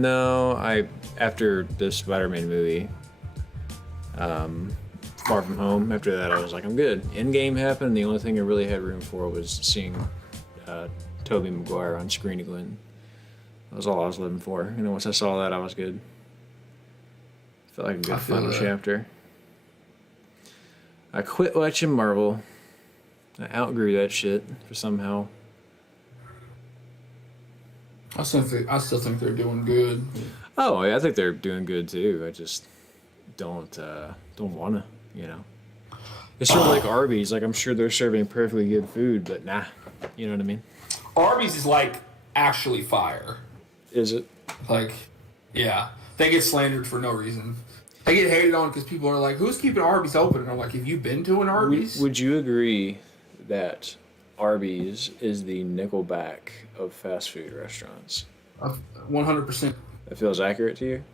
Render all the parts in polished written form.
No, after the Spider-Man movie, Far From Home. After that, I was like, I'm good. Endgame happened. The only thing I really had room for was seeing Tobey Maguire on screen again. That was all I was living for. Once I saw that, I was good. Felt like a good final chapter. I quit watching Marvel. I outgrew that shit for somehow. I still think they're doing good. Oh, yeah, I think they're doing good too. I just don't wanna, It's sort of like Arby's. Like, I'm sure they're serving perfectly good food, but nah. You know what I mean? Arby's is like actually fire. Is it? Like, yeah. They get slandered for no reason. They get hated on because people are like, who's keeping Arby's open? And I'm like, have you been to an Arby's? Would you agree that Arby's is the Nickelback of fast food restaurants? 100%. That feels accurate to you?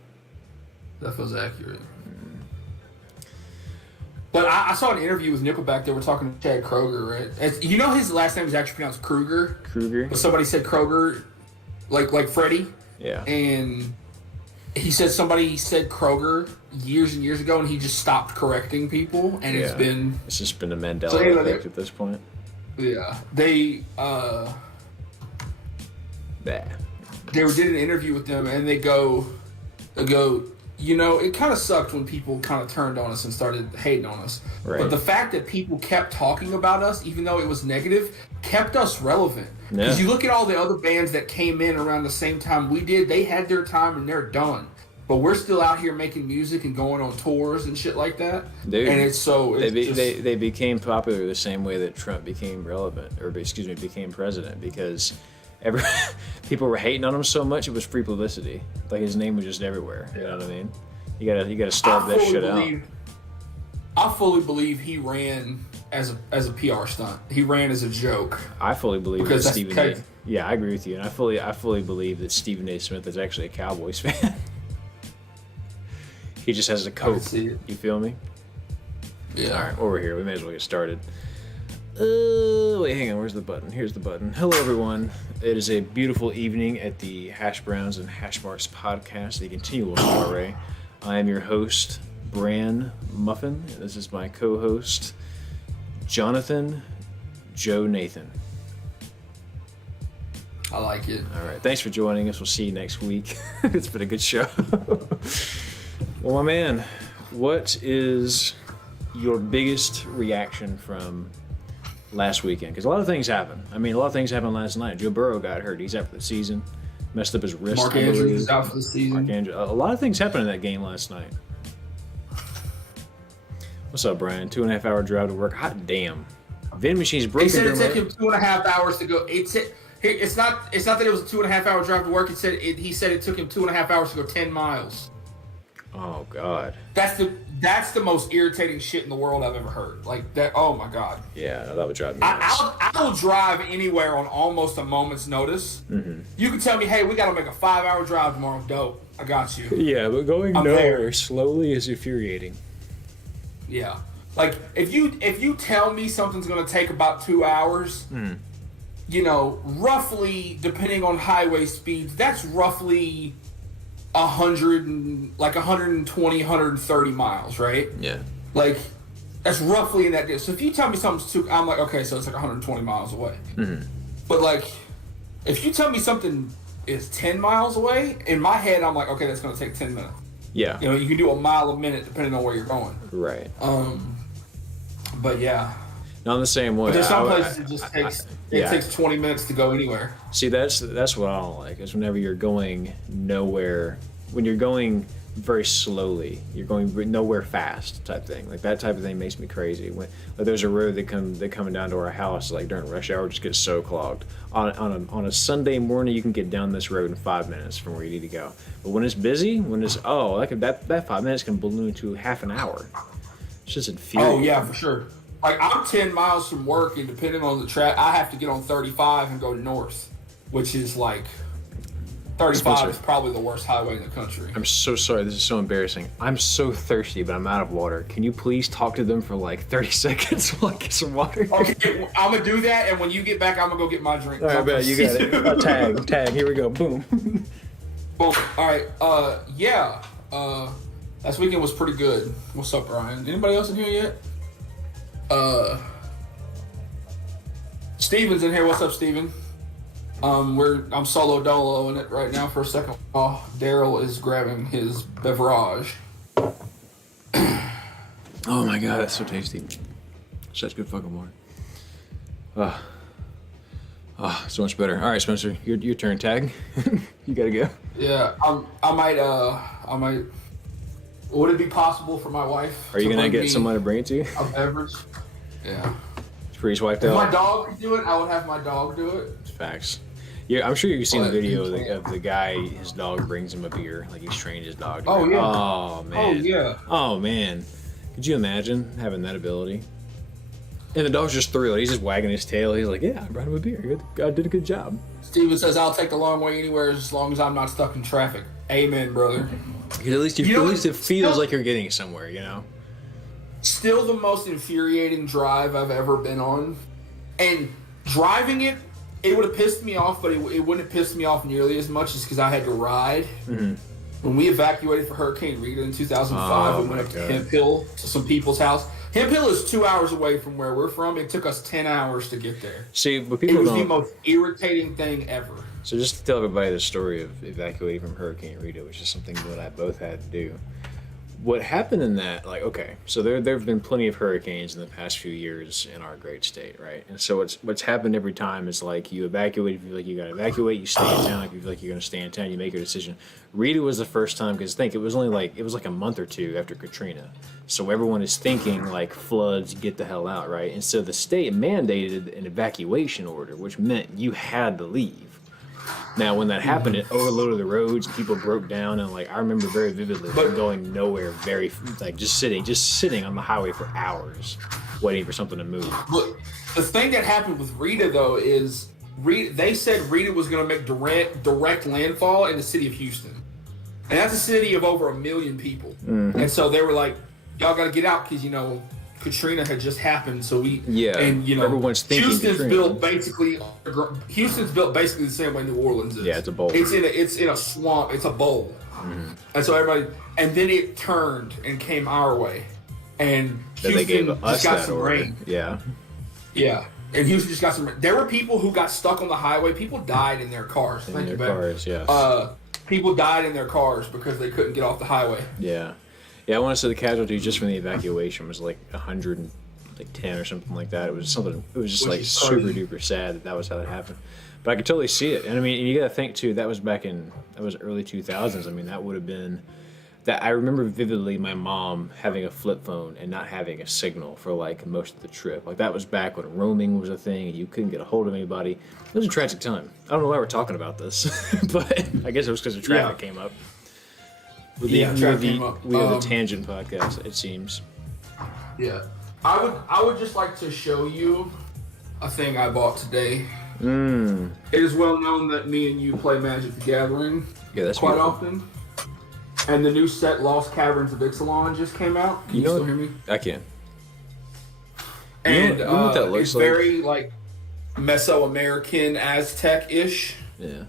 That feels accurate. But I saw an interview with Nickelback. They were talking to Chad Kroeger, right? His last name is actually pronounced Kruger. Kruger? But somebody said Kroger, like Freddie. Yeah. And he said somebody said Kroger years and years ago, and he just stopped correcting people, and it's just been a Mandela effect at this point. Yeah. They did an interview with them, and they go, it kind of sucked when people kind of turned on us and started hating on us. Right. But the fact that people kept talking about us, even though it was negative, kept us relevant. Because you look at all the other bands that came in around the same time we did, they had their time and they're done. But we're still out here making music and going on tours and shit like that. Dude, and they became popular the same way that Trump became became president, because people were hating on him so much it was free publicity. Like, his name was just everywhere. You know what I mean? You gotta starve that shit out. I fully believe he ran as a PR stunt. He ran as a joke. I fully believe that Stephen A. Yeah, I agree with you, and I fully believe that Stephen A. Smith is actually a Cowboys fan. He just has a coat. You feel me? Yeah. All right, over here. We may as well get started. Wait, hang on. Where's the button? Here's the button. Hello, everyone. It is a beautiful evening at the Hashbrowns and Hashmarks podcast, the continual soiree. I am your host, Bran Muffin. This is my co-host, Jonathan Joe Nathan. I like it. All right. Thanks for joining us. We'll see you next week. It's been a good show. Well, my man, what is your biggest reaction from last weekend? Because a lot of things happened. I mean, a lot of things happened last night. Joe Burrow got hurt. He's out for the season. Messed up his wrist. Mark Andrews is out for the season. A lot of things happened in that game last night. What's up, Brian? 2.5 hour drive to work. Hot damn. Vending machine's broken. He said it took him 2.5 hours to go. It's not that it was a 2.5 hour drive to work. He said it took him 2.5 hours to go 10 miles. Oh God. That's the most irritating shit in the world I've ever heard. Like that. Oh my God. Yeah, that would drive me nuts. I will drive anywhere on almost a moment's notice. Mm-hmm. You can tell me, hey, we got to make a 5-hour drive tomorrow. Dope. I got you. Yeah, but going nowhere slowly is infuriating. Yeah. Like if you tell me something's gonna take about 2 hours, roughly depending on highway speeds, that's roughly 120, 130 miles, right? Yeah. Like, that's roughly in that distance. So if you tell me something's I'm like, okay, so it's like 120 miles away. Mm-hmm. But like, if you tell me something is 10 miles away, in my head, I'm like, okay, that's going to take 10 minutes. Yeah. You can do a mile a minute depending on where you're going. Right. But yeah. Not the same way. But there's some places it just takes 20 minutes to go anywhere. See, that's what I don't like, is whenever you're going nowhere, when you're going very slowly, you're going nowhere fast type thing. Like, that type of thing makes me crazy. When there's a road that coming down to our house, like during rush hour, just gets so clogged. On a Sunday morning, you can get down this road in 5 minutes from where you need to go. But when it's busy, that 5 minutes can balloon to half an hour. It's just infuriating. Oh yeah, for sure. Like, I'm 10 miles from work, and depending on the track, I have to get on 35 and go north, which is like 35 is probably the worst highway in the country. I'm so sorry. This is so embarrassing. I'm so thirsty, but I'm out of water. Can you please talk to them for like 30 seconds while I get some water? Okay, I'm going to do that, and when you get back, I'm going to go get my drink. All right, bet. You got it. Tag. Here we go. Boom. Boom. All right. Yeah. Last weekend was pretty good. What's up, Ryan? Anybody else in here yet? Steven's in here. What's up, Steven? I'm solo doloing it right now for a second while Daryl is grabbing his beverage. Oh my god, that's so tasty. Such good fucking water. So much better. All right, Spencer, your turn. Tag. You gotta go. Yeah, I might. Would it be possible for my wife? Are you gonna get someone to bring it to you? A beverage. Yeah. It's pretty swiped If out. my dog could do it, I would have my dog do it. It's facts. Yeah, I'm sure you've seen the video of the guy. His dog brings him a beer. Like he's trained his dog. Oh yeah. Oh man. Oh yeah. Oh man. Could you imagine having that ability? And the dog's just thrilled. He's just wagging his tail. He's like, "Yeah, I brought him a beer. God did a good job." Steven says, "I'll take the long way anywhere as long as I'm not stuck in traffic." Amen, brother. Because at least it feels like you're getting somewhere, you know. Still the most infuriating drive I've ever been on, and driving it would have pissed me off, but it wouldn't have pissed me off nearly as much as because I had to ride. Mm-hmm. When we evacuated for Hurricane Rita in 2005, we went up to Hemp Hill to some people's house. Hemp Hill is 2 hours away from where we're from. It took us 10 hours to get there. See, but people It was the most irritating thing ever. So just to tell everybody the story of evacuating from Hurricane Rita, which is something that I both had to do. What happened in that, like, okay, so there have been plenty of hurricanes in the past few years in our great state, right? And so what's happened every time is like you evacuate if you feel like you got to evacuate, you stay in town if you feel like you're going to stay in town, you make your decision. Rita was the first time because think it was like a month or two after Katrina, so everyone is thinking like floods, get the hell out, right? And so the state mandated an evacuation order, which meant you had to leave. Now, when that happened, it overloaded the roads. People broke down, and like I remember very vividly, going nowhere, just sitting on the highway for hours, waiting for something to move. Look, the thing that happened with Rita though is they said Rita was going to make direct landfall in the city of Houston, and that's a city of over 1 million people. Mm-hmm. And so they were like, "Y'all got to get out because Katrina had just happened, so everyone's thinking Houston's built basically the same way New Orleans is. Yeah, it's a bowl. It's in a swamp. It's a bowl, and so and then it turned and came our way, and Houston just got some rain. Yeah, and Houston just got some rain. There were people who got stuck on the highway. People died in their cars. People died in their cars because they couldn't get off the highway. Yeah. Yeah, I want to say the casualties just from the evacuation was like 110 or something like that. It was just like super duper sad that was how it happened. But I could totally see it. And I mean, you got to think too, that was early 2000s. I mean, that would have been that. I remember vividly my mom having a flip phone and not having a signal for like most of the trip. Like that was back when roaming was a thing and you couldn't get a hold of anybody. It was a tragic time. I don't know why we're talking about this, but I guess it was because the traffic came up. We are the tangent podcast, it seems. Yeah, I would just like to show you a thing I bought today. It is well known that me and you play Magic the Gathering quite often. And the new set Lost Caverns of Ixalan just came out. Can you still hear me? I can. And you know what that looks like? Very like Mesoamerican Aztec-ish. Yeah.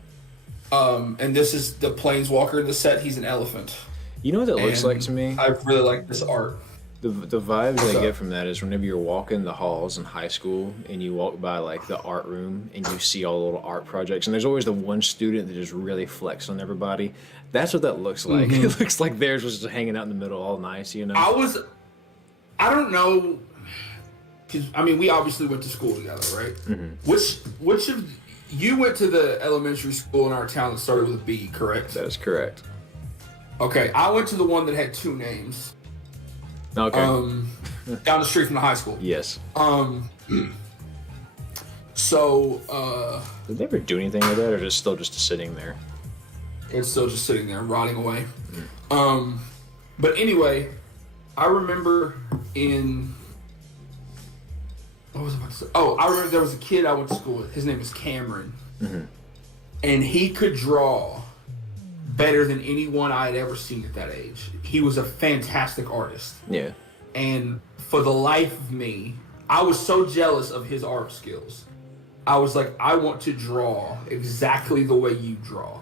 And this is the Planeswalker in the set. He's an elephant. You know what that looks like to me? I really like this art. The vibes I get from that is whenever you're walking the halls in high school and you walk by like the art room and you see all the little art projects and there's always the one student that just really flexes on everybody. That's what that looks like. Mm-hmm. It looks like theirs was just hanging out in the middle all nice, you know? I don't know, because I mean we obviously went to school together, right? Mm-hmm. Which of you went to the elementary school in our town that started with a B, correct? That is correct. Okay, I went to the one that had 2 names. Okay. Down the street from the high school. Yes. So, did they ever do anything with that, or is it still just sitting there? It's still just sitting there, rotting away. But anyway, I remember what was I about to say? Oh, I remember there was a kid I went to school with. His name was Cameron. Mm-hmm. And he could draw better than anyone I had ever seen at that age. He was a fantastic artist. Yeah. And for the life of me, I was so jealous of his art skills. I was like, I want to draw exactly the way you draw.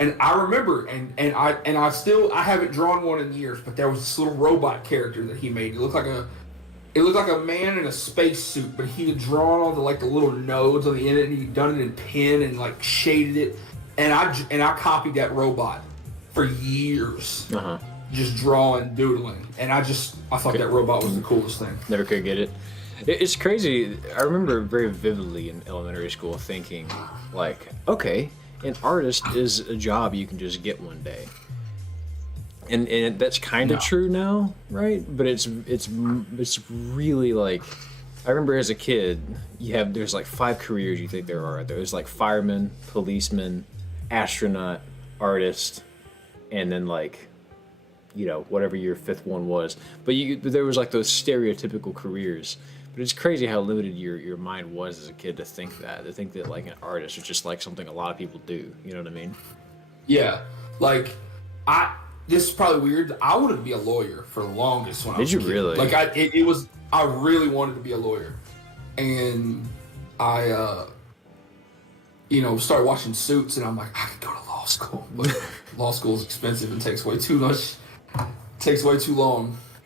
And I remember, and I haven't drawn one in years, but there was this little robot character that he made. It looked like a man in a spacesuit, but he had drawn all the little nodes on the end, and he'd done it in pen and like shaded it. And I copied that robot for years, just drawing, doodling, and I thought that robot was the coolest thing. Never could get it. It's crazy. I remember very vividly in elementary school thinking, like, okay, an artist is a job you can just get one day. And that's kind of true now, right? But it's really like, I remember as a kid, there's like 5 careers you think there are. There's like fireman, policeman, astronaut, artist, and then like, whatever your 5th one was. But there was like those stereotypical careers. But it's crazy how limited your mind was as a kid to think that like an artist was just like something a lot of people do. You know what I mean? Yeah. Like, this is probably weird. I wanted to be a lawyer for the longest when I was a kid. Did you really? Like, I really wanted to be a lawyer. And I, started watching Suits, and I'm like, I could go to law school. But law school is expensive and takes way too long.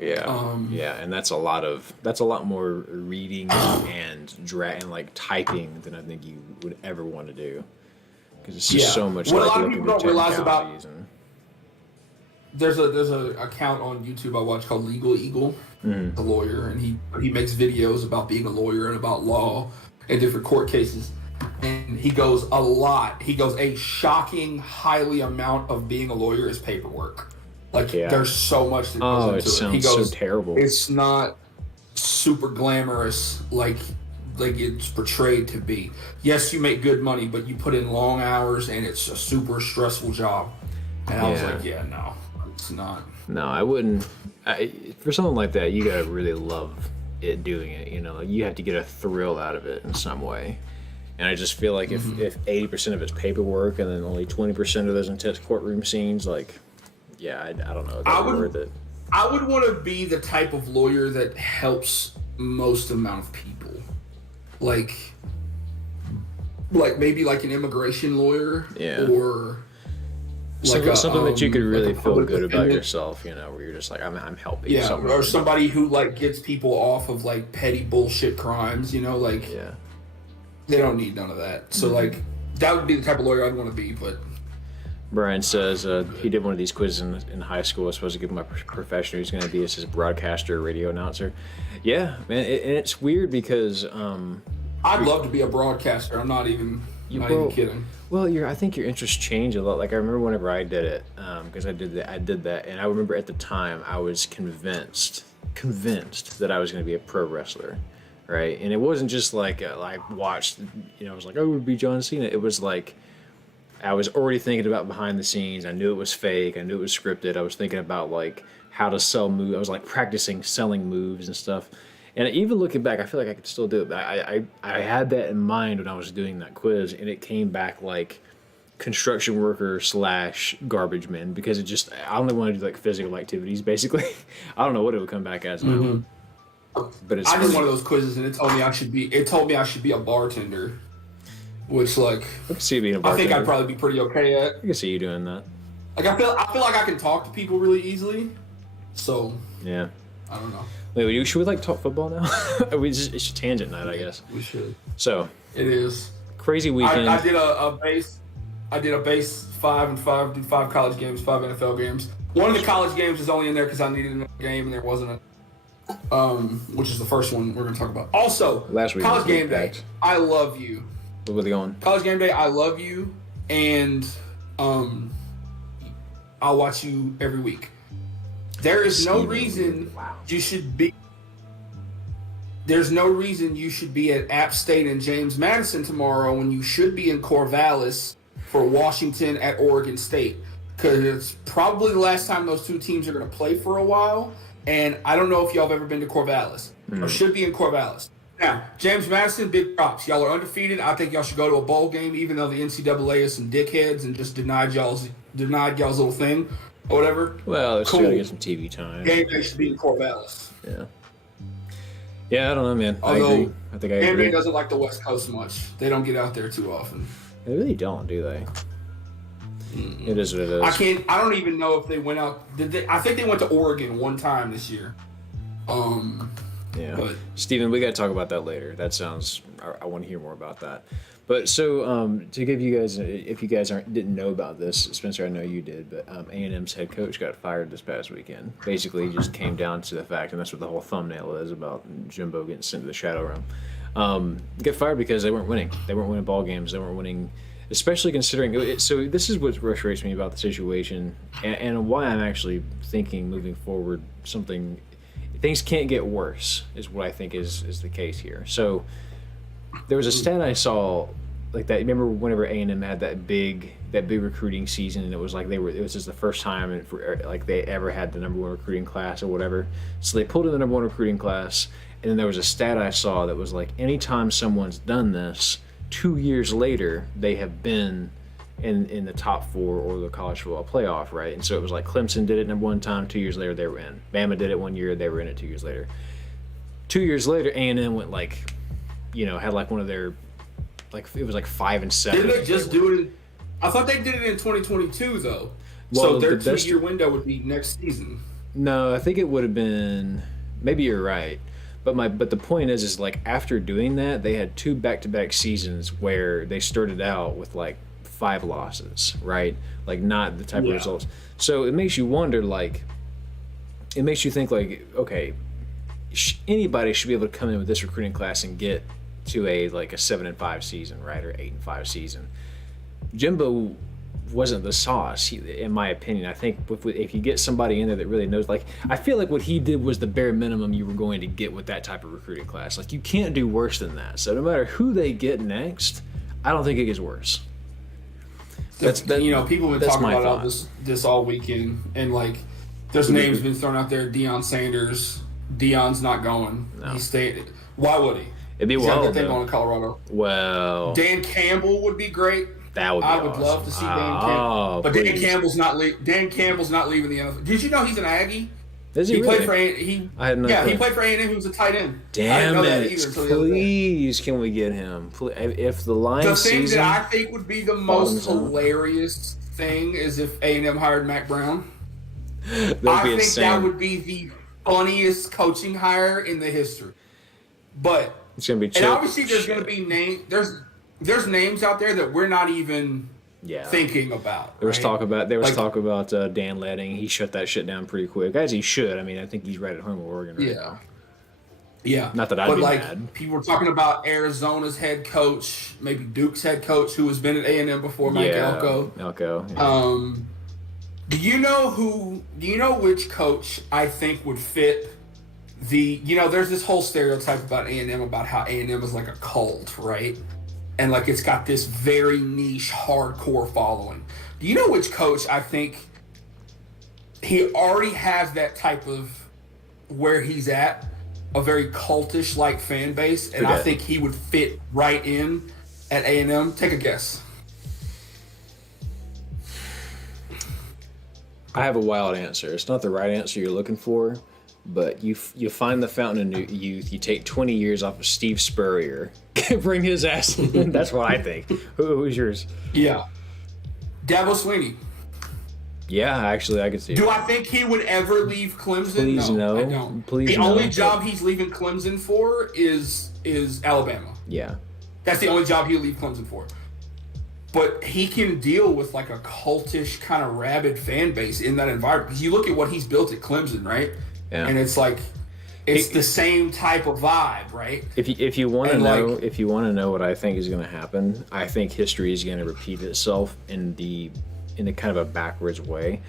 Yeah, and that's a lot more reading and like typing than I think you would ever want to do, because it's just so much. What like a lot of people don't realize about there's a account on YouTube I watch called Legal Eagle, the lawyer, and he makes videos about being a lawyer and about law and different court cases, and he goes a shocking highly amount of being a lawyer is paperwork. Like, there's so much that goes into it. Sounds he goes, so terrible. It's not super glamorous like it's portrayed to be. Yes, you make good money, but you put in long hours, and it's a super stressful job. And I was like, no, it's not. No, I wouldn't. For something like that, you gotta really love it doing it. You have to get a thrill out of it in some way. And I just feel like if 80% of it's paperwork and then only 20% of those intense courtroom scenes, like, I don't know. That's worth it. I would want to be the type of lawyer that helps most amount of people. Like maybe like an immigration lawyer. Yeah. Or like something that you could really feel good about yourself, where you're just like, I'm helping. Yeah, or somebody who like gets people off of like petty bullshit crimes, they don't need none of that. So like that would be the type of lawyer I'd want to be, but Brian says he did one of these quizzes in high school. I was supposed to give him a profession he's going to be as his broadcaster, radio announcer. Yeah, man, and it's weird because I'd love to be a broadcaster. I'm not even kidding. Well, I think your interests change a lot. Like, I remember whenever I did it, because I did that, and I remember at the time I was convinced that I was going to be a pro wrestler, right? And it wasn't just like I watched, I was like, oh, it would be John Cena. It was like, I was already thinking about behind the scenes. I knew it was fake. I knew it was scripted. I was thinking about like how to sell moves. I was like practicing selling moves and stuff. And even looking back, I feel like I could still do it. But I had that in mind when I was doing that quiz, and it came back like construction worker / garbage man, because I only want to do like physical activities basically. I don't know what it would come back as now. But I did one of those quizzes, and it told me I should be a bartender. Which, like, I can see you being a bartender. I think I'd probably be pretty okay at. I can see you doing that. Like, I feel like I can talk to people really easily. So, yeah. I don't know. Wait, should we like talk football now? It's tangent night, I guess. We should. So. It is. Crazy weekend. I did a base 5 and 5, did 5 college games, 5 NFL games. One of the college games is only in there because I needed another game and there wasn't which is the first one we're going to talk about. Also, last week college game day. I love you. Where they going? College game day, I love you, and I'll watch you every week. There is no reason you should be. There's no reason you should be at App State and James Madison tomorrow when you should be in Corvallis for Washington at Oregon State, because it's probably the last time those two teams are going to play for a while. And I don't know if y'all have ever been to Corvallis or should be in Corvallis. Now, James Madison, big props. Y'all are undefeated. I think y'all should go to a bowl game, even though the NCAA is some dickheads and just denied y'all's little thing or whatever. Well, it's cool. Got to get some TV time. Game day should be in Corvallis. Yeah. Yeah, I don't know, man. Although, I think I agree. NBA doesn't like the West Coast much. They don't get out there too often. They really don't, do they? It is what it is. I don't even know if they went out. Did they? I think they went to Oregon one time this year. Yeah. But Steven, we got to talk about that later. That sounds. I want to hear more about that. But so to give you guys, if you guys didn't know about this, Spencer, I know you did, but A&M's head coach got fired this past weekend. Basically, it just came down to the fact, and that's what the whole thumbnail is about Jimbo getting sent to the shadow realm. Get fired because they weren't winning. They weren't winning ball games. They weren't winning, especially considering it. So this is what frustrates me about the situation, and why I'm actually thinking moving forward things can't get worse is what I think is the case here. So there was a stat I saw like that. Remember whenever A&M had that big recruiting season, and it was like it was just the first time like they ever had the number one recruiting class or whatever. So they pulled in the number one recruiting class, and then there was a stat I saw that was like anytime someone's done this, 2 years later they have been in the top four or the college football playoff, right? And so it was like Clemson did it number one time, 2 years later they were in. Bama did it 1 year, they were in it 2 years later. 2 years later, A&M went had like one of their, like it was like 5 and 7. Didn't they just do it? I thought they did it in 2022 though. Well, so their 2-year window would be next season. No, I think it would have been. Maybe you're right, but the point is like after doing that, they had 2 back-to-back seasons where they started out with like 5 losses, right? Like not the type of results. So it makes you wonder, like, it makes you think like, okay, anybody should be able to come in with this recruiting class and get to a 7-5 season, right, or 8-5 season. Jimbo wasn't the sauce, in my opinion. I think if you get somebody in there that really knows, like, I feel like what he did was the bare minimum you were going to get with that type of recruiting class. Like, you can't do worse than that. So no matter who they get next, I don't think it gets worse. People have been talking about this all weekend, and like, there's names been thrown out there. Deion Sanders. Deion's not going. No. He stayed. Why would he? It'd be He's got a good thing going in Colorado. Well, Dan Campbell would be great. That would be I would love to see Dan Campbell. But please. Dan Campbell's not leaving the NFL. Did you know he's an Aggie? Is he really? Played for he played for A&M. He was a tight end. Damn it! Please, can we get him? If the Lions the thing that I think would be the most hilarious thing is if A&M hired Mac Brown. I think that would be the funniest coaching hire in the history. But it's gonna be. And obviously, there's gonna be There's names out there that we're not even thinking about. There was talk about Dan Letting. He shut that shit down pretty quick, as he should. I mean, I think he's right at home with Oregon right now. Yeah. Not that I'd be mad. People were talking about Arizona's head coach, maybe Duke's head coach, who has been at A&M before, Mike Elko. Yeah. Do you know which coach I think would fit there's this whole stereotype about A&M about how A&M is like a cult, right? And like it's got this very niche, hardcore following. Do you know which coach I think he already has that type of where he's at, a very cultish like fan base, and I think he would fit right in at A&M? Take a guess. I have a wild answer. It's not the right answer you're looking for, but you find the fountain of youth. You take 20 years off of Steve Spurrier, bring his ass in. That's what I think. Who's yours? Yeah, Dabo Swinney. Yeah, actually, I could see. Do I think he would ever leave Clemson? Please no. I don't. Please the only job he's leaving Clemson for is Alabama. Yeah, that's the only job he'll leave Clemson for. But he can deal with like a cultish kind of rabid fan base in that environment. Because you look at what he's built at Clemson, right? Yeah. And it's like the same type of vibe, right? If you want to know what I think is going to happen, I think history is going to repeat itself in the kind of a backwards way.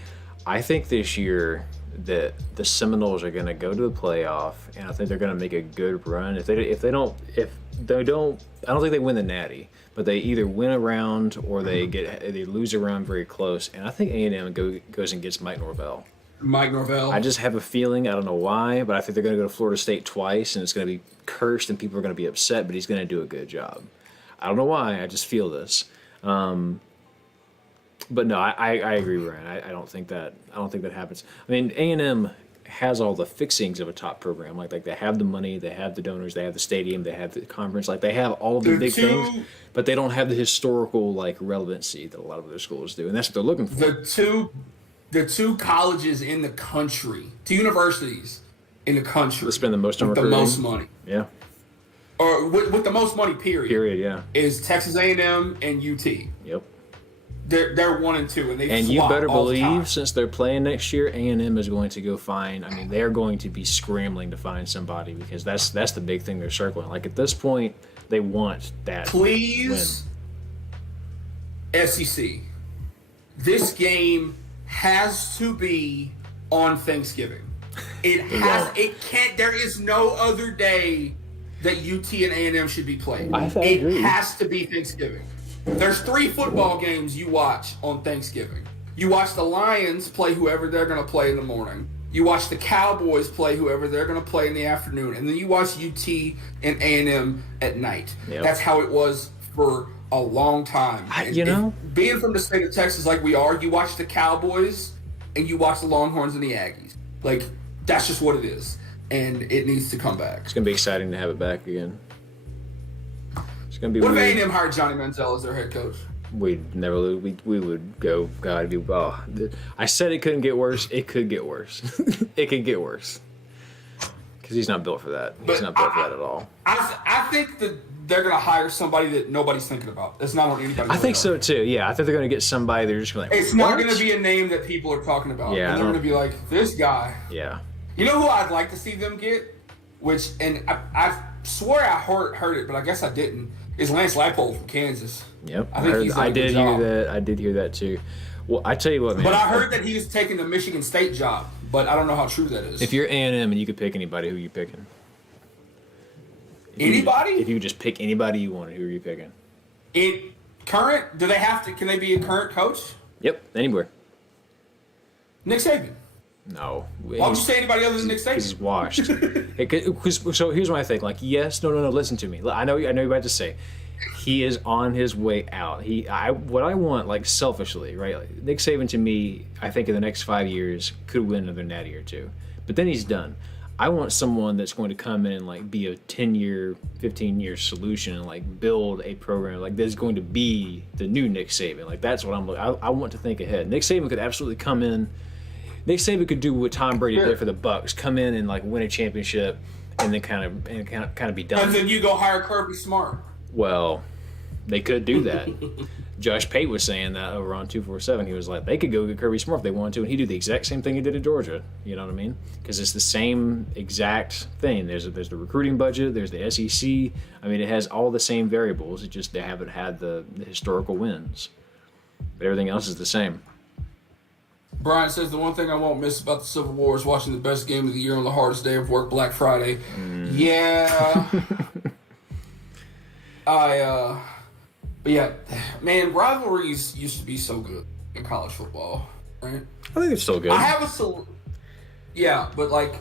I think this year that the Seminoles are going to go to the playoff, and I think they're going to make a good run. If they don't, I don't think they win the Natty, but they either win a round or they lose a round very close. And I think A&M goes and gets Mike Norvell. I just have a feeling, I don't know why, but I think they're going to go to Florida State twice, and it's going to be cursed, and people are going to be upset, but he's going to do a good job. I don't know why, I just feel this. But no, I agree, Ryan. I don't think that happens. I mean, A&M has all the fixings of a top program. Like they have the money, they have the donors, they have the stadium, they have the conference. Like they have all of the big things, but they don't have the historical like relevancy that a lot of other schools do, and that's what they're looking for. The two colleges in the country, two universities in the country, They spend the most on with the recruiting. most money, Yeah. or with the most money, period. Yeah. Is Texas A&M and UT. Yep. They're 1 and 2, and they And you flop better all the time. believe, since they're playing next year, A&M is going to go find. I mean, they're going to be scrambling to find somebody because that's the big thing they're circling. Like at this point, they want that. Please, SEC. This game has to be on Thanksgiving. It has. It can't. There is no other day that UT and A&M should be played. I It agree. has to be Thanksgiving. There's 3 football games you watch on Thanksgiving. You watch the Lions play whoever they're going to play in the morning. You watch the Cowboys play whoever they're going to play in the afternoon. And then you watch UT and A&M at night. Yep. That's how it was for a long time. Being from the state of Texas like we are, you watch the Cowboys and you watch the Longhorns and the Aggies. Like, that's just what it is. And it needs to come back. It's going to be exciting to have it back again. It's going to be What weird. if A&M hired Johnny Manziel as their head coach? We'd never lose. We would go. God, it'd be. Oh, I said it couldn't get worse. It could get worse. It could get worse. Because he's not built for that. He's not built for that at all. I think that they're going to hire somebody that nobody's thinking about. It's not on anybody's I think radar. so too. Yeah, I think they're going to get somebody. They're just going to. It's not going to be a name that people are talking about. Yeah, And they're going to be like, this guy. Yeah. You know who I'd like to see them get? Which, and I swear I heard it, but I guess I didn't, is Lance Leipold from Kansas. Yep. I think he's done a good job. I did hear that too. Well, I tell you what, man. But I heard that he was taking the Michigan State job, but I don't know how true that is. If you're A&M and you could pick anybody, who are you picking? Anybody? If you could just pick anybody you wanted, who are you picking? Current? Do they have to? Can they be a current coach? Yep. Anywhere. Nick Saban. No. Why would you say anybody other than Nick Because he's Saban? washed. So here's what I think. Like, yes, no. Listen to me. I know you're about to say. He is on his way out. What I want, like selfishly, right? Like, Nick Saban to me, I think in the next 5 years could win another natty or two, but then he's done. I want someone that's going to come in and like be a 10-year, 15-year solution and like build a program like that's going to be the new Nick Saban. Like that's what I'm looking. I want to think ahead. Nick Saban could absolutely come in. Nick Saban could do what Tom Brady did for the Bucks, come in and like win a championship, and then kind of be done. And then you go hire Kirby Smart. Well, they could do that. Josh Pate was saying that over on 247. He was like, they could go get Kirby Smart if they wanted to, and he'd do the exact same thing he did at Georgia. You know what I mean? Because it's the same exact thing. There's the recruiting budget. There's the SEC. I mean, it has all the same variables. It just they haven't had the historical wins. But everything else is the same. Brian says the one thing I won't miss about the Civil War is watching the best game of the year on the hardest day of work, Black Friday. Yeah. But yeah, man, rivalries used to be so good in college football, right? I think it's still good. I have a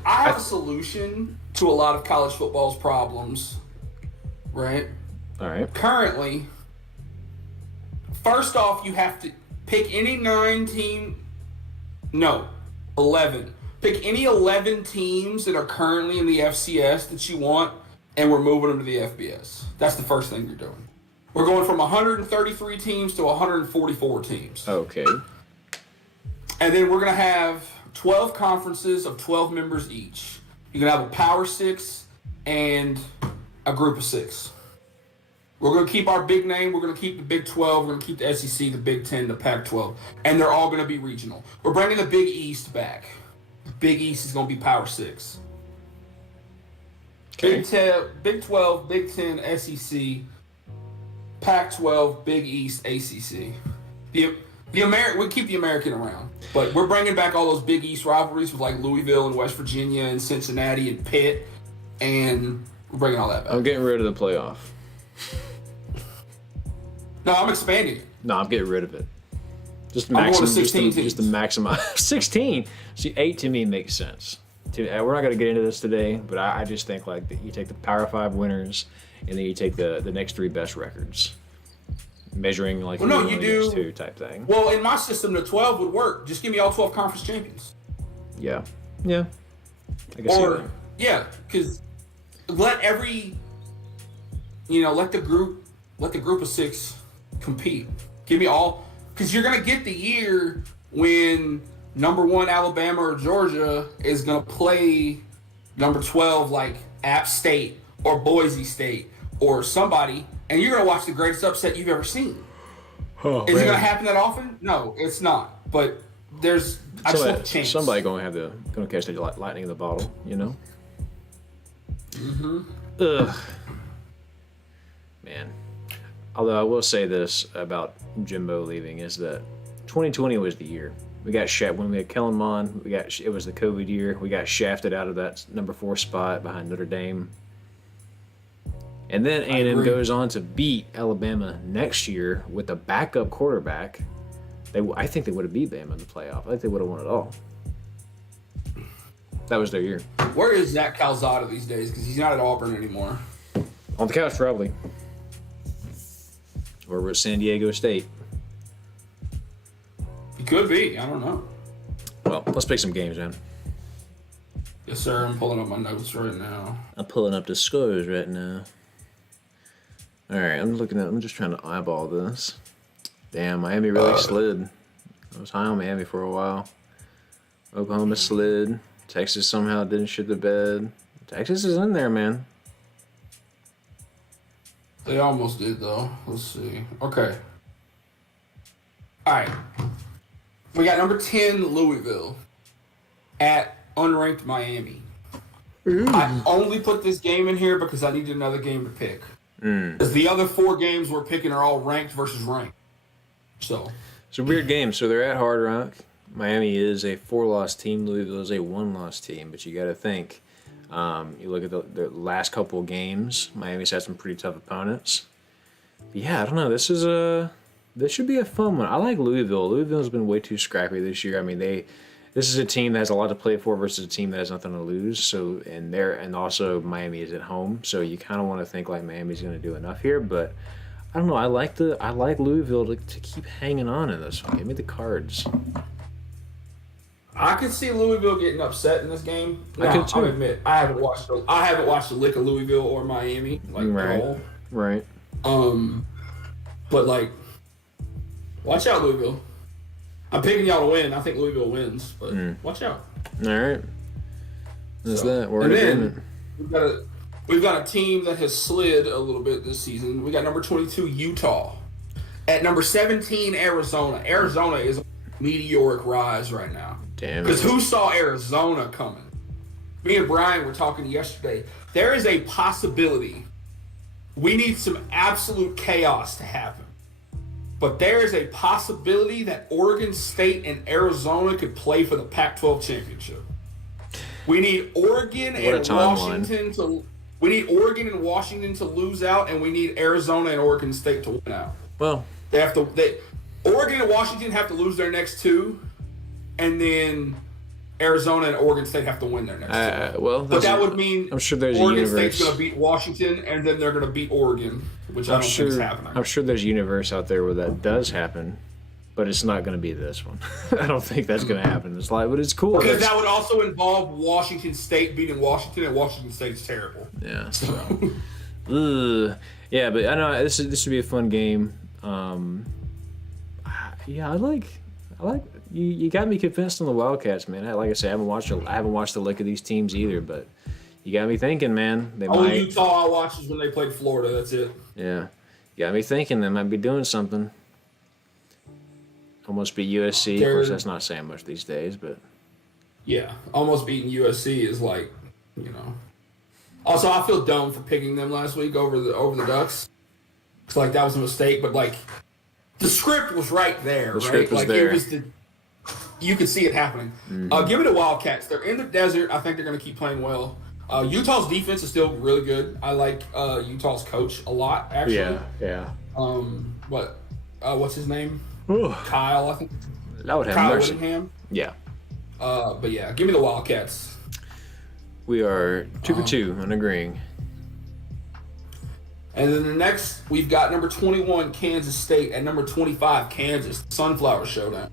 I have a solution to a lot of college football's problems, right? All right. Currently, first off, you have to pick any 11. Pick any 11 teams that are currently in the FCS that you want, and we're moving them to the FBS. That's the first thing you're doing. We're going from 133 teams to 144 teams. Okay. And then we're going to have 12 conferences of 12 members each. You're going to have a Power 6 and a Group of 6. We're going to keep our big name. We're going to keep the Big 12. We're going to keep the SEC, the Big 10, the Pac-12. And they're all going to be regional. We're bringing the Big East back. The Big East is going to be Power 6. Okay. Big 12, Big 10, SEC, Pac-12, Big East, ACC. We keep the American around, but we're bringing back all those Big East rivalries with like Louisville and West Virginia and Cincinnati and Pitt, and we're bringing all that back. I'm getting rid of the playoff. No, I'm expanding it. No, I'm getting rid of it. Just I'm going to maximum. 16 Just to maximize 16. See, 8 to me makes sense. We're not going to get into this today, but I just think like that you take the Power 5 winners, and then you take the next 3 best records, measuring like Well, no, you do 2 type thing. Well, in my system, the 12 would work. Just give me all 12 conference champions. Yeah. I can see that. Yeah, because let the group of 6 compete. Give me all, because you're gonna get the year when number 1 Alabama or Georgia is gonna play number 12 like App State or Boise State or somebody, and you're gonna watch the greatest upset you've ever seen. Oh, is it gonna happen that often? No, it's not. But I just want the chance. Somebody gonna catch the lightning in the bottle, you know. Mm-hmm. Ugh. Man. Although I will say this about Jimbo leaving is that 2020 was the year. We got when we had Kellen Mond. It was the COVID year. We got shafted out of that number 4 spot behind Notre Dame. And then A&M goes on to beat Alabama next year with a backup quarterback. I think they would have beat Bama in the playoff. I think they would have won it all. That was their year. Where is Zach Calzada these days? Because he's not at Auburn anymore. On the couch, probably. Or we're at San Diego State. He could be. I don't know. Well, let's pick some games, man. Yes, sir. I'm pulling up my notes right now. I'm pulling up the scores right now. All right, I'm just trying to eyeball this. Damn, Miami really slid. I was high on Miami for a while. Oklahoma slid. Texas somehow didn't shit the bed. Texas is in there, man. They almost did, though. Let's see. Okay. All right. We got number 10, Louisville, at unranked Miami. I only put this game in here because I needed another game to pick. Because the other 4 games we're picking are all ranked versus ranked. So it's a weird game. So they're at Hard Rock. Miami is a 4-loss team. Louisville is a 1-loss team. But you got to think. You look at the last couple of games. Miami's had some pretty tough opponents. But yeah, I don't know. This should be a fun one. I like Louisville. Louisville's been way too scrappy this year. I mean, this is a team that has a lot to play for versus a team that has nothing to lose. So and also Miami is at home. So you kind of want to think like Miami's going to do enough here, but. I don't know. I like Louisville to keep hanging on in this one. Give me the Cards. I could see Louisville getting upset in this game. I could too. I'll admit I haven't watched a lick of Louisville or Miami at all. Right. But watch out, Louisville. I'm picking y'all to win. I think Louisville wins, but watch out. All right. That's that. We're in agreement. We've got a team that has slid a little bit this season. We got number 22, Utah. At number 17, Arizona. Arizona is a meteoric rise right now. Damn. Because who saw Arizona coming? Me and Brian were talking yesterday. There is a possibility. We need some absolute chaos to happen. But there is a possibility that Oregon State and Arizona could play for the Pac-12 championship. We need Oregon and Washington to... We need Oregon and Washington to lose out, and we need Arizona and Oregon State to win out. Well, Oregon and Washington have to lose their next 2, and then Arizona and Oregon State have to win their next 2. But that would mean I'm sure there's Oregon a universe. State's going to beat Washington, and then they're going to beat Oregon, which I don't think is happening. I'm sure there's a universe out there where that does happen, but it's not going to be this one. I don't think that's going to happen. But it's cool. Because that would also involve Washington State beating Washington, and Washington State's terrible. Yeah. So. Yeah, but I know this would be a fun game. Yeah, I like. You got me convinced on the Wildcats, man. Like I said, I haven't watched the lick of these teams either, but you got me thinking, man. Utah I watched is when they played Florida. That's it. Yeah, you got me thinking they might be doing something. Almost beat USC. Of course, that's not saying much these days, but yeah, almost beating USC is like, Also, I feel dumb for picking them last week over the Ducks. It's like that was a mistake, but the script was right there. The script was there. You could see it happening. Mm-hmm. Give it to Wildcats. They're in the desert. I think they're going to keep playing well. Utah's defense is still really good. I like Utah's coach a lot, actually. Yeah. What's his name? Ooh. Kyle, I think. Kyle Whittingham. Yeah. But yeah, give me the Wildcats. We are 2 for 2 on agreeing. And then the next, we've got number 21, Kansas State, and number 25, Kansas, Sunflower Showdown.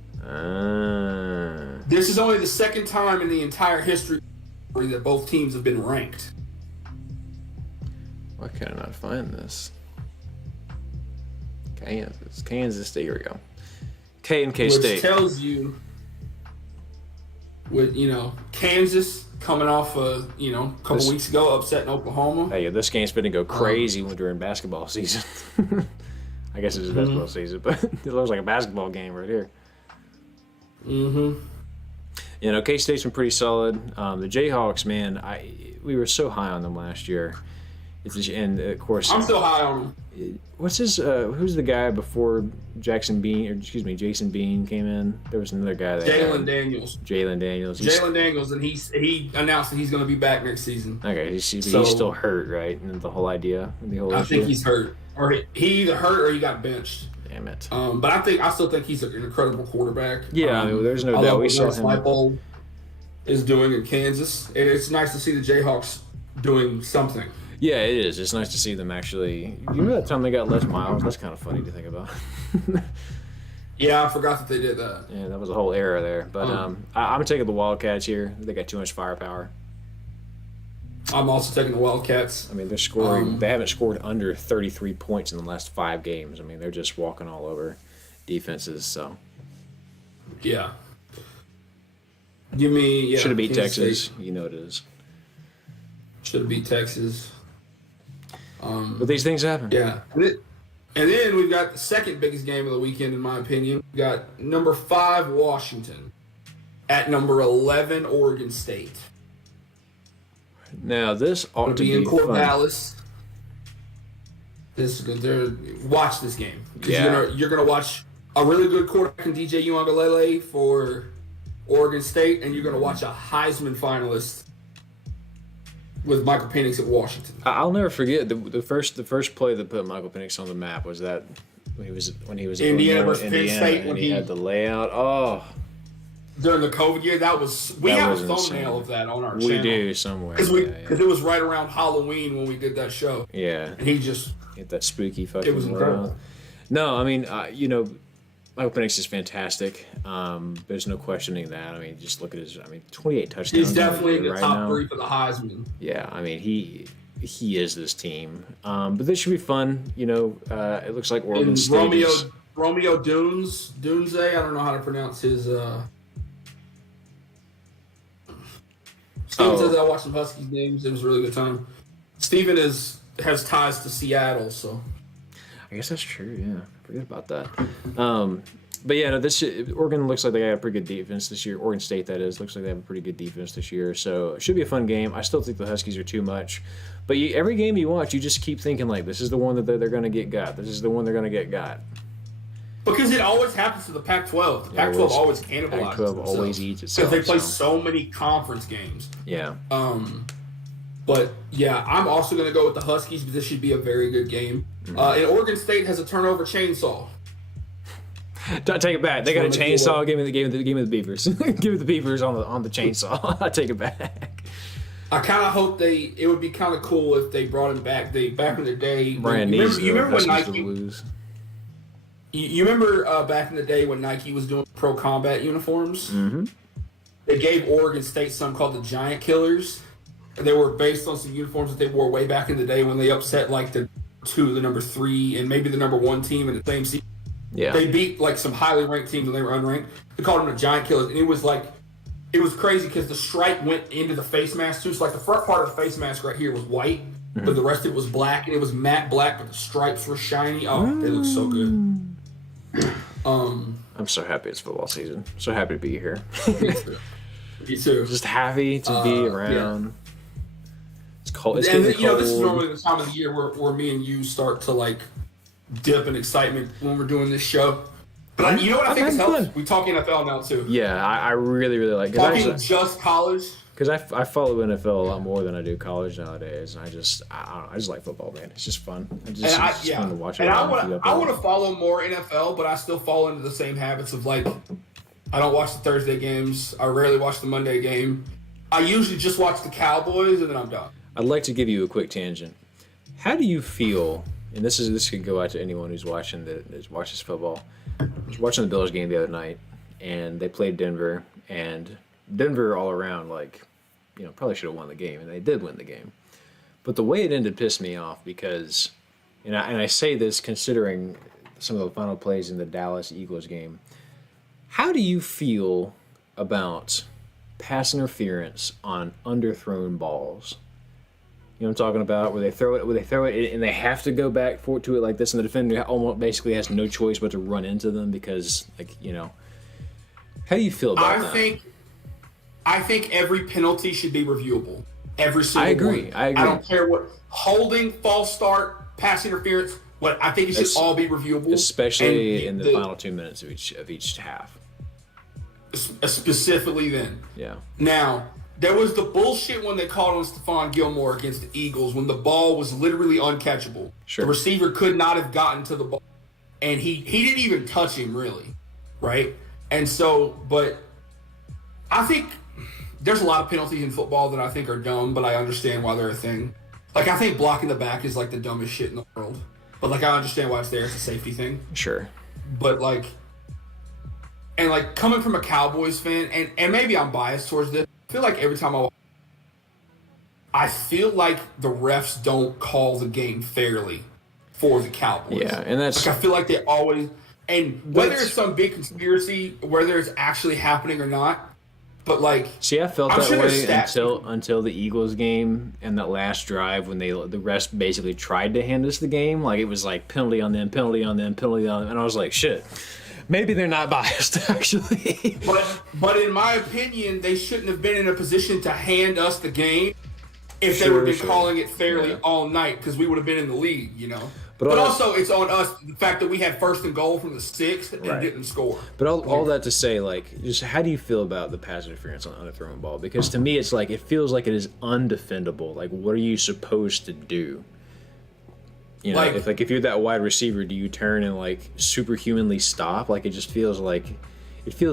This is only the second time in the entire history rivalry that both teams have been ranked. Why can I not find this? Kansas State. Here we go. K-State. Which tells you, with Kansas coming off a couple weeks ago upsetting Oklahoma. Hey, this game's going to go crazy when during basketball season. I guess it's basketball season, but it looks like a basketball game right here. K-State's been pretty solid. The Jayhawks, man, we were so high on them last year. And of course, I'm still high on them. What's his? Who's the guy before Jason Bean came in? There was another guy. Jalen Daniels. Jalen Daniels, and he announced that he's going to be back next season. Okay, he's still hurt, right? And the whole idea, I think he's hurt, or he either hurt or he got benched. Damn it! But I still think he's an incredible quarterback. Yeah, there's no doubt. We saw him. Is doing in Kansas, and it's nice to see the Jayhawks doing something. Yeah, it is. It's nice to see them actually. You remember that time they got Les Miles? That's kind of funny to think about. Yeah, I forgot that they did that. Yeah, that was a whole era there. But I'm taking the Wildcats here. They got too much firepower. I'm also taking the Wildcats. I mean, they're scoring. They haven't scored under 33 points in the last 5 games. I mean, they're just walking all over defenses. So. Yeah. Give me. Should have beat Texas. State. You know it is. Should have beat Texas. But these things happen. Yeah. And then we've got the second biggest game of the weekend, in my opinion. We got number 5 Washington at number 11 Oregon State. Now this ought to be in Corvallis. Watch this game. Yeah. You're gonna watch a really good quarterback in DJ Uiagalelei for Oregon State, and you're gonna watch a Heisman finalist with Michael Penix at Washington. I'll never forget the first play that put Michael Penix on the map was that when he was Indiana versus Penn State and he had the layout. Oh, during the COVID year, we have a thumbnail of that on our channel. We do somewhere because it was right around Halloween when we did that show. Yeah, and he just hit that spooky fucking. It was incredible. No, I mean Michael Penix is fantastic. There's no questioning that. I mean, just look at his. 28 touchdowns. He's definitely in the right top now. 3 for the Heisman. Yeah, I mean he is this team. But this should be fun. It looks like Oregon State. Romeo Dunze. I don't know how to pronounce his. Steven says I watched some Huskies games. It was a really good time. Steven has ties to Seattle, so. I guess that's true. Yeah, forget about that. But yeah, Oregon looks like they got a pretty good defense this year. Oregon State, that is, looks like they have a pretty good defense this year. So it should be a fun game. I still think the Huskies are too much. But every game you watch, you just keep thinking like, this is the one that they're going to get got. This is the one they're going to get got. Because it always happens to the Pac-12. The Pac-12 always cannibalizes Pac-12 always eats itself. Because they play so many conference games. Yeah. But yeah, I'm also going to go with the Huskies because this should be a very good game. And Oregon State has a turnover chainsaw. Don't take it back. They got a chainsaw. Give me the Beavers. Give me the Beavers on the chainsaw. I take it back. I kind of hope it would be kind of cool if they brought him back. Back in the day. You remember when Nike lose? You remember back in the day when Nike was doing pro combat uniforms? Mm-hmm. They gave Oregon State something called the Giant Killers. And they were based on some uniforms that they wore way back in the day when they upset like the number 3, and maybe the number 1 team in the same season. Yeah. They beat like some highly ranked teams when they were unranked. They called them the Giant Killers, and it was crazy because the stripe went into the face mask too. So like the front part of the face mask right here was white, but the rest of it was black, and it was matte black, but the stripes were shiny. Oh, they look so good. I'm so happy it's football season. So happy to be here. Me too. Just happy to be around. Yeah. It's cold. It's and getting cold. This is normally the time of the year where me and you start to like dip in excitement when we're doing this show. But you know what I think helps? We talk NFL now too. Yeah, I really, really like talking just college. Because I follow NFL a lot more than I do college nowadays. And I just like football, man. It's just fun. It's fun to watch it. And I want to follow more NFL, but I still fall into the same habits of like, I don't watch the Thursday games. I rarely watch the Monday game. I usually just watch the Cowboys and then I'm done. I'd like to give you a quick tangent. How do you feel? And this could go out to anyone who's watches football. I was watching the Bills game the other night, and they played Denver, and Denver all around, like, probably should have won the game, and they did win the game. But the way it ended pissed me off because, and I say this considering some of the final plays in the Dallas Eagles game. How do you feel about pass interference on underthrown balls? You know what I'm talking about? Where they throw it, and they have to go back to it like this, and the defender almost basically has no choice but to run into them because, how do you feel about that? I think every penalty should be reviewable. Every single one. I agree. I don't care what holding, false start, pass interference. What I think it should all be reviewable, especially in the final 2 minutes of each half. Specifically, then. Yeah. Now. There was the bullshit when they called on Stephon Gilmore against the Eagles when the ball was literally uncatchable. Sure. The receiver could not have gotten to the ball. And he didn't even touch him, really. Right? And so, but I think there's a lot of penalties in football that I think are dumb, but I understand why they're a thing. Like, I think blocking the back is, like, the dumbest shit in the world. But, like, I understand why it's there. It's a safety thing. Sure. But, like, and, like, coming from a Cowboys fan, and maybe I'm biased towards this, I feel like every time I feel like the refs don't call the game fairly for the Cowboys. Yeah, and that's... Like, I feel like they always... And whether it's some big conspiracy, whether it's actually happening or not, but, like... See, I felt that way until the Eagles game and that last drive when the refs basically tried to hand us the game. Like, it was like penalty on them, penalty on them, penalty on them. And I was like, shit... Maybe they're not biased, actually. But in my opinion, they shouldn't have been in a position to hand us the game if they would have been calling it fairly all night, because we would have been in the lead, But also, it's on us, the fact that we had 1st and goal from the 6th and didn't score. But all that to say, like, just how do you feel about the pass interference on a thrown ball? Because to me, it's like, it feels like it is undefendable. Like, what are you supposed to do? If you're that wide receiver, do you turn and like superhumanly stop? Like, it just feels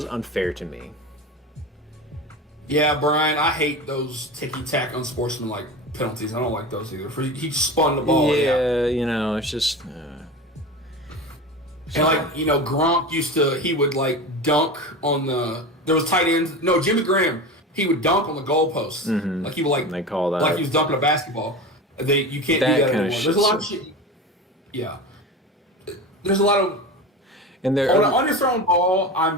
unfair to me. Yeah, Brian, I hate those ticky-tack unsportsmanlike penalties. I don't like those either. He spun the ball. Yeah, it's just. And Gronk he would like dunk on there was tight ends. No, Jimmy Graham, he would dunk on the goalpost. Mm-hmm. Like he would like. They call that. Like he was dunking a basketball. You can't do that anymore. There's a lot of shit. Yeah. There's a lot of... And on an underthrown ball, I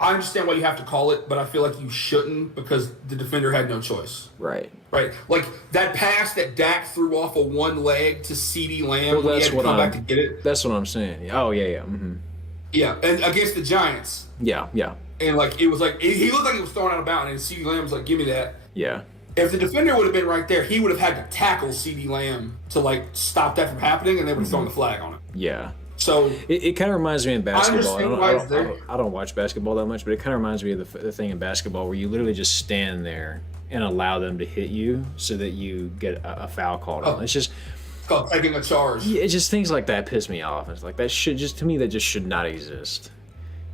understand why you have to call it, but I feel like you shouldn't because the defender had no choice. Right. Right. Like, that pass that Dak threw off of one leg to CeeDee Lamb when he had to come back to get it. That's what I'm saying. Oh, yeah. Mm-hmm. Yeah, and against the Giants. Yeah. And, like, it was like... He looked like he was thrown out of bounds, and CeeDee Lamb was like, give me that. Yeah. If the defender would have been right there, he would have had to tackle CeeDee Lamb to, like, stop that from happening, and they would have thrown the flag on it. Yeah. So it kind of reminds me of basketball. I don't watch basketball that much, but it kind of reminds me of the thing in basketball where you literally just stand there and allow them to hit you so that you get a foul called on. It's just... It's called taking a charge. Yeah, it's just things like that piss me off. It's like, that should just... To me, that just should not exist.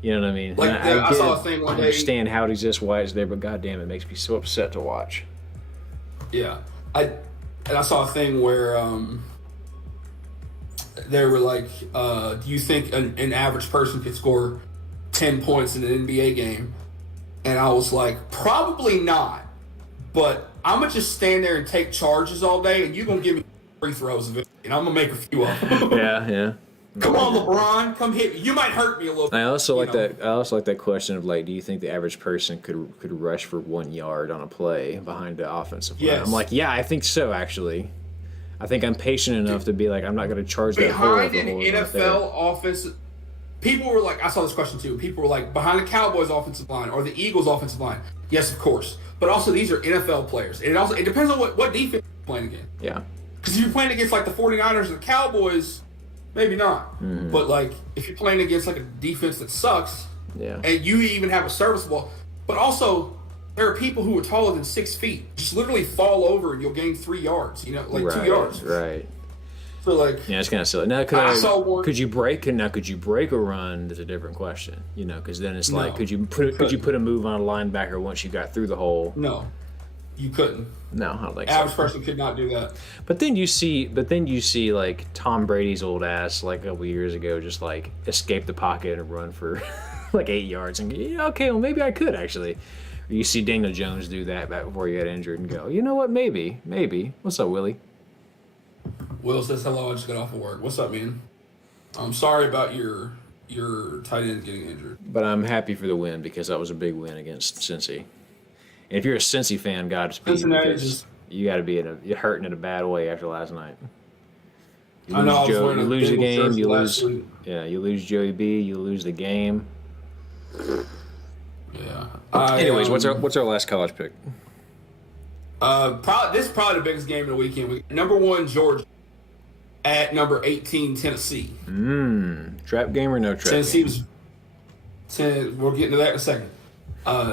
You know what I mean? Like, I saw a thing one day... I understand how it exists, why it's there, but goddamn, it makes me so upset to watch. Yeah, I saw a thing where they were like, "Do you think an average person could score 10 points in an NBA game?" And I was like, "Probably not, but I'm gonna just stand there and take charges all day, and you're gonna give me free throws of it, and I'm gonna make a few of them." Yeah. Come on, LeBron, come hit me. You might hurt me a little bit. I also like that question of, like, do you think the average person could rush for 1 yard on a play behind the offensive line? Yes. I'm like, yeah, I think so, actually. I think I'm patient enough to be like, I'm not going to charge that hole. Behind an NFL offense, people were like, I saw this question too. People were like, behind the Cowboys offensive line or the Eagles offensive line. Yes, of course. But also, these are NFL players. And it depends on what defense you're playing against. Yeah. Because if you're playing against, like, the 49ers or the Cowboys... Maybe not. Mm-hmm. But, like, if you're playing against, like, a defense that sucks, yeah, and you even have a serviceable... But also, there are people who are taller than 6 feet. Just literally fall over and you'll gain 3 yards, 2 yards. Right. So, like... Yeah, it's kind of silly. Now, could you break? Now, could you break a run? That's a different question. Because then it's like, could you put a move on a linebacker once you got through the hole? No. You couldn't. No, I don't think Average person could not do that. But then you see like Tom Brady's old ass like a couple years ago just like escape the pocket and run for like 8 yards and okay, well maybe I could actually, Or you see Daniel Jones do that back before he got injured and go, you know what? Maybe. What's up, Willie? Will says hello. I just got off of work. What's up, man? I'm sorry about your tight end getting injured. But I'm happy for the win because that was a big win against Cincy. And if you're a Cincy fan, Godspeed, because you got to be you're hurting in a bad way after last night. You lose the game. You lose. Yeah, you lose Joey B. You lose the game. Yeah. Anyways, what's our last college pick? This is probably the biggest game of the weekend. Number 1, Georgia. At number 18, Tennessee. Trap game or no trap Tennessee game? We'll get into that in a second.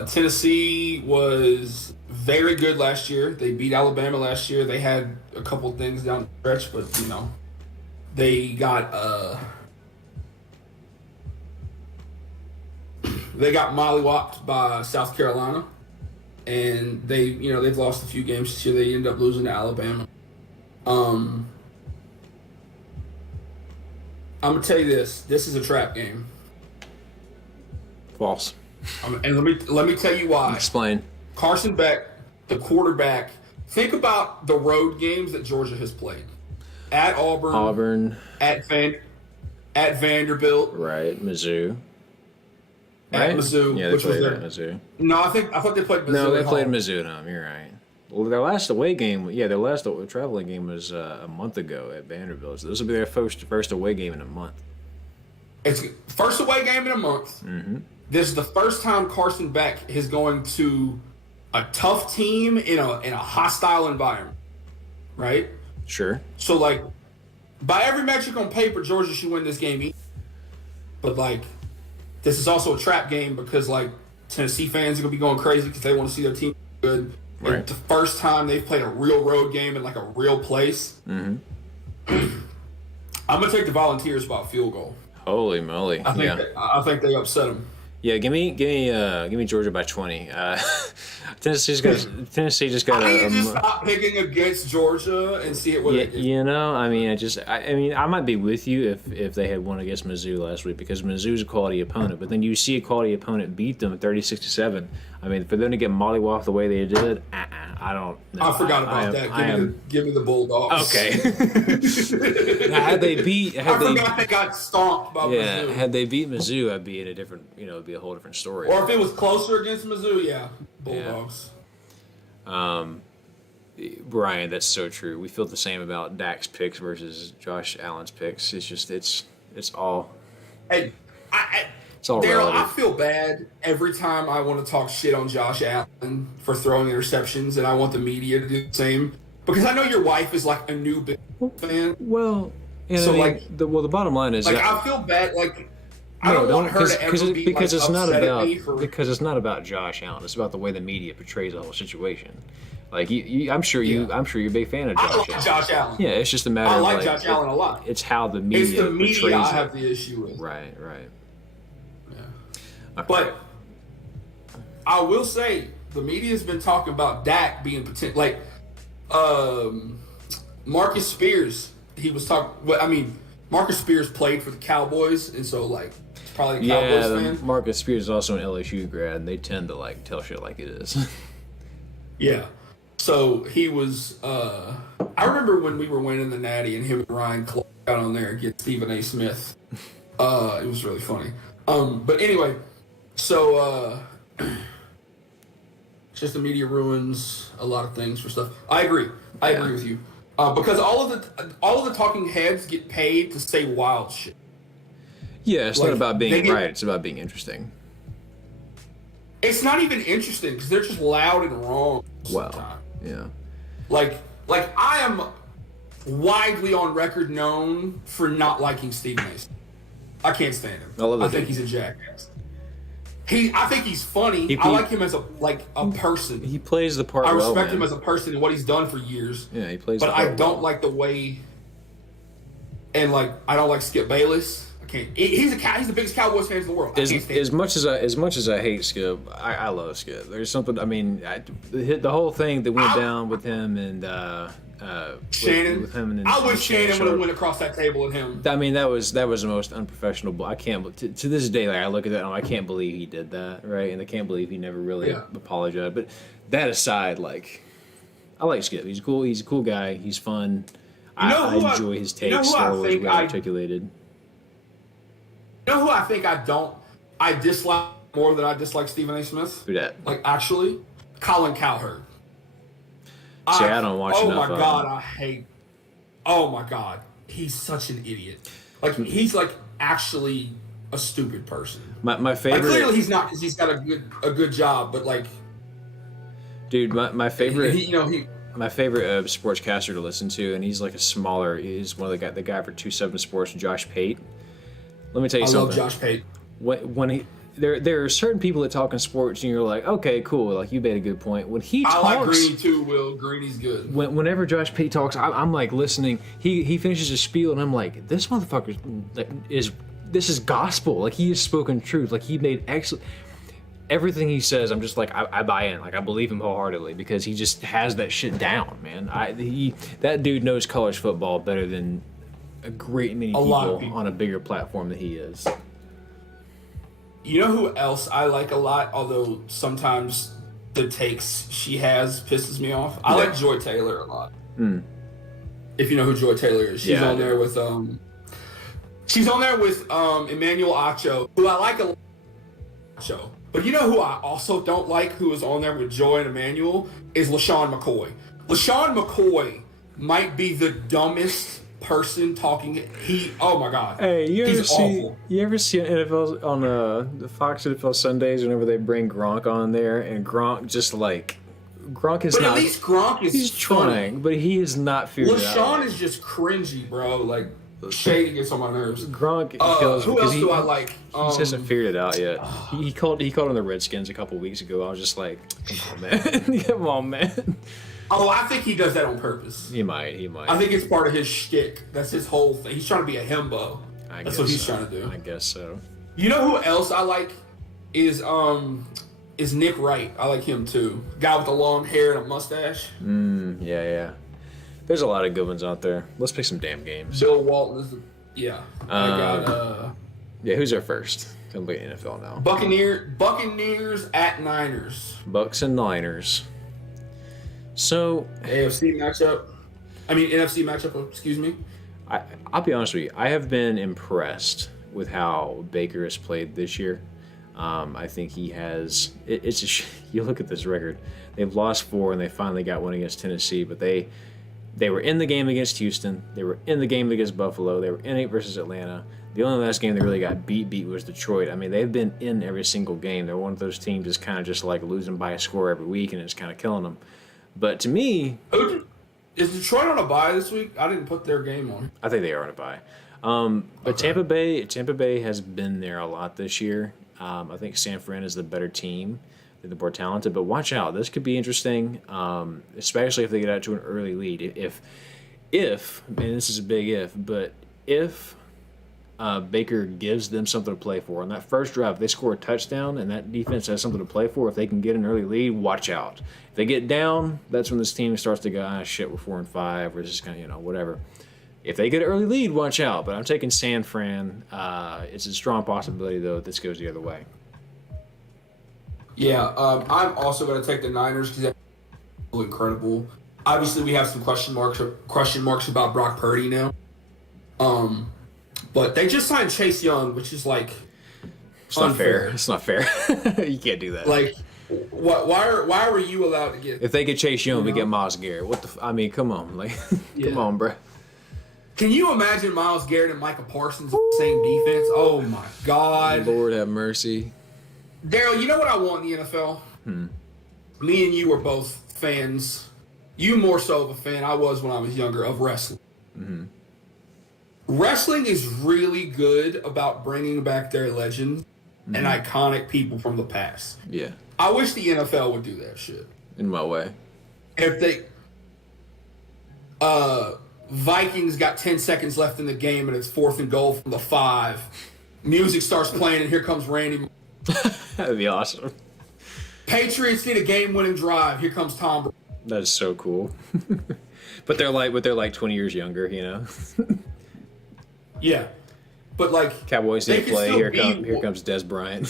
Tennessee was very good last year. They beat Alabama last year. They had a couple things down the stretch, but, they got mollywopped by South Carolina. And they've lost a few games this year. They ended up losing to Alabama. I'm gonna tell you this. This is a trap game. False. And let me tell you why. Explain. Carson Beck, the quarterback. Think about the road games that Georgia has played. At Auburn. At Vanderbilt. Right. Mizzou. At Mizzou. Yeah, they played at Mizzou. No, I thought they played Mizzou. No, they played Mizzou at home. You're right. Well, their last away game, their last traveling game was a month ago at Vanderbilt. So this will be their first away game in a month. It's first away game in a month. Mm-hmm. This is the first time Carson Beck is going to a tough team in a hostile environment, right? Sure. So, by every metric on paper, Georgia should win this game. But, this is also a trap game because, Tennessee fans are going to be going crazy because they want to see their team good. Right. And the first time they've played a real road game in, a real place. Mm-hmm. I'm going to take the Volunteers by a field goal. Holy moly. I think they upset them. Yeah, give me Georgia by 20. Tennessee just got. I need to stop picking against Georgia and see it. I might be with you if they had won against Mizzou last week because Mizzou's a quality opponent. But then you see a quality opponent beat them 36-7. I mean, for them to get mollywopped the way they did, I don't know. I forgot about that. Give me the Bulldogs. Okay. I forgot they got stomped by Mizzou. Yeah, had they beat Mizzou, I'd be in a different, it'd be a whole different story. Or if it was closer against Mizzou, Bulldogs. Yeah. Brian, that's so true. We feel the same about Dak's picks versus Josh Allen's picks. It's just, it's all. Hey, it's all Daryl, relative. I feel bad every time I want to talk shit on Josh Allen for throwing interceptions, and I want the media to do the same. Because I know your wife is a new big fan. Well, so the bottom line is I feel bad. I don't want her to ever be because it's not upset about at me because it's not about Josh Allen. It's about the way the media portrays the whole situation. I'm sure you're a big fan of Josh Allen. I like Josh Allen. Yeah, it's just a matter. I like Josh Allen a lot. It's how the media. It's the media portrays I have the issue with. Right. Yeah. Okay. But I will say the media's been talking about Dak being potential. Marcus Spears. He was talking. Marcus Spears played for the Cowboys, and so it's probably a Cowboys fan. Marcus Spears is also an LSU grad, and they tend to tell shit like it is. Yeah. So he was. I remember when we were winning the Natty, and him and Ryan Clark got on there and get Stephen A. Smith. It was really funny. But anyway, so just the media ruins a lot of things for stuff. I agree with you. Because all of the talking heads get paid to say wild shit. Yeah, it's not about being right. It's about being interesting. It's not even interesting because they're just loud and wrong. Well, yeah. I am widely on record known for not liking Stephen A. I can't stand him. I think he's a jackass. I think he's funny. I like him as a person. He plays the part. I respect him as a person and what he's done for years. Yeah, he plays. But I don't like the way. And I don't like Skip Bayless. I can't. He's the biggest Cowboys fan in the world. As much as I hate Skip, I love Skip. There's something. I mean, the whole thing that went down with him and Shannon. with him and I wish Shannon would have went across that table with him. I mean, that was the most unprofessional. I can't to this day. Like I look at that, and I can't believe he did that, right? And I can't believe he never really apologized. But that aside, like I like Skip. He's cool. He's a cool guy. He's fun. I enjoy his takes. They're always well articulated. You know who I think I dislike more than I dislike Stephen A. Smith? Who that? Like, actually, Colin Cowherd. See, I don't watch enough. Oh, my God, oh, my God. He's such an idiot. Like, he's, like, actually a stupid person. My favorite... Like, clearly he's not because he's got a good job, but, like... Dude, my favorite... My favorite sportscaster to listen to, and he's like he's one of the guy for 2-7 Sports, Josh Pate. Let me tell you something. I love Josh Pate. When there are certain people that talk in sports, and you're like, okay, cool, like you made a good point. When he talks, I like Greeny too, Will. Greeny's good. Whenever Josh Pate talks, I'm like listening. He finishes his spiel, and I'm like, this motherfucker this is gospel. Like he has spoken truth. Like he made excellent. Everything he says, I'm just like I buy in. Like I believe him wholeheartedly because he just has that shit down, man. That dude knows college football better than a great many people on a bigger platform than he is. You know who else I like a lot? Although sometimes the takes she has pisses me off. I like Joy Taylor a lot. If you know who Joy Taylor is, she's on there with Emmanuel Acho, who I like a lot. But you know who I also don't like, who is on there with Joy and Emmanuel, is LaShawn McCoy. LaShawn McCoy might be the dumbest person talking. Oh my God. Hey, you ever see NFL on the Fox NFL Sundays whenever they bring Gronk on there, and Gronk just like Gronk is but not. At least Gronk is. He's trying, but he is not figured out. LaShawn is just cringy, bro. Like. Shady gets on my nerves. Gronk kills who else do I like? He just hasn't figured it out yet. He called on the Redskins a couple weeks ago. I was just like, come on, man. Come on, man. Oh, I think he does that on purpose. He might. I think it's part of his shtick. That's his whole thing. He's trying to be a himbo. That's what he's trying to do. I guess so. You know who else I like is Nick Wright. I like him too. Guy with the long hair and a mustache. Yeah. There's a lot of good ones out there. Let's pick some damn games. Bill Walton who's our first? Gonna be NFL now. Buccaneers at Niners. Bucks and Niners. So NFC matchup, excuse me. I'll be honest with you. I have been impressed with how Baker has played this year. I think he has. You look at this record. They've lost 4 and they finally got one against Tennessee, but they were in the game against Houston. They were in the game against Buffalo. They were in it versus Atlanta. The only last game they really got beat was Detroit. I mean, they've been in every single game. They're one of those teams that's kind of just like losing by a score every week, and it's kind of killing them. But to me... Is Detroit on a bye this week? I didn't put their game on. I think they are on a bye. But Tampa Bay has been there a lot this year. I think San Fran is the better team. The more talented, but watch out. This could be interesting, especially if they get out to an early lead. If, and this is a big if, but if Baker gives them something to play for, on that first drive, if they score a touchdown and that defense has something to play for, if they can get an early lead, watch out. If they get down, that's when this team starts to go, shit, we're 4-5, we're just kind of, whatever. If they get an early lead, watch out. But I'm taking San Fran. It's a strong possibility, though, that this goes the other way. Yeah, I'm also going to take the Niners because they're incredible. Obviously, we have some question marks about Brock Purdy now. But they just signed Chase Young, which is like it's unfair. It's not fair. You can't do that. Like, why were you allowed to get? If they get Chase Young, we get Myles Garrett. Come on, like, come on, bro. Can you imagine Myles Garrett and Micah Parsons in the same defense? Oh my God! Lord have mercy. Daryl, you know what I want in the NFL? Me and you were both fans. You more so of a fan. I was when I was younger of wrestling. Mm-hmm. Wrestling is really good about bringing back their legends and iconic people from the past. Yeah. I wish the NFL would do that shit. In what way? If they, Vikings got 10 seconds left in the game, and it's 4th and goal from the 5. Music starts playing, and here comes Randy. That'd be awesome. Patriots need a game-winning drive. Here comes Tom Brady. That is so cool. But they're like 20 years younger, you know. Yeah, but like Cowboys need to play. Here comes Des Bryant.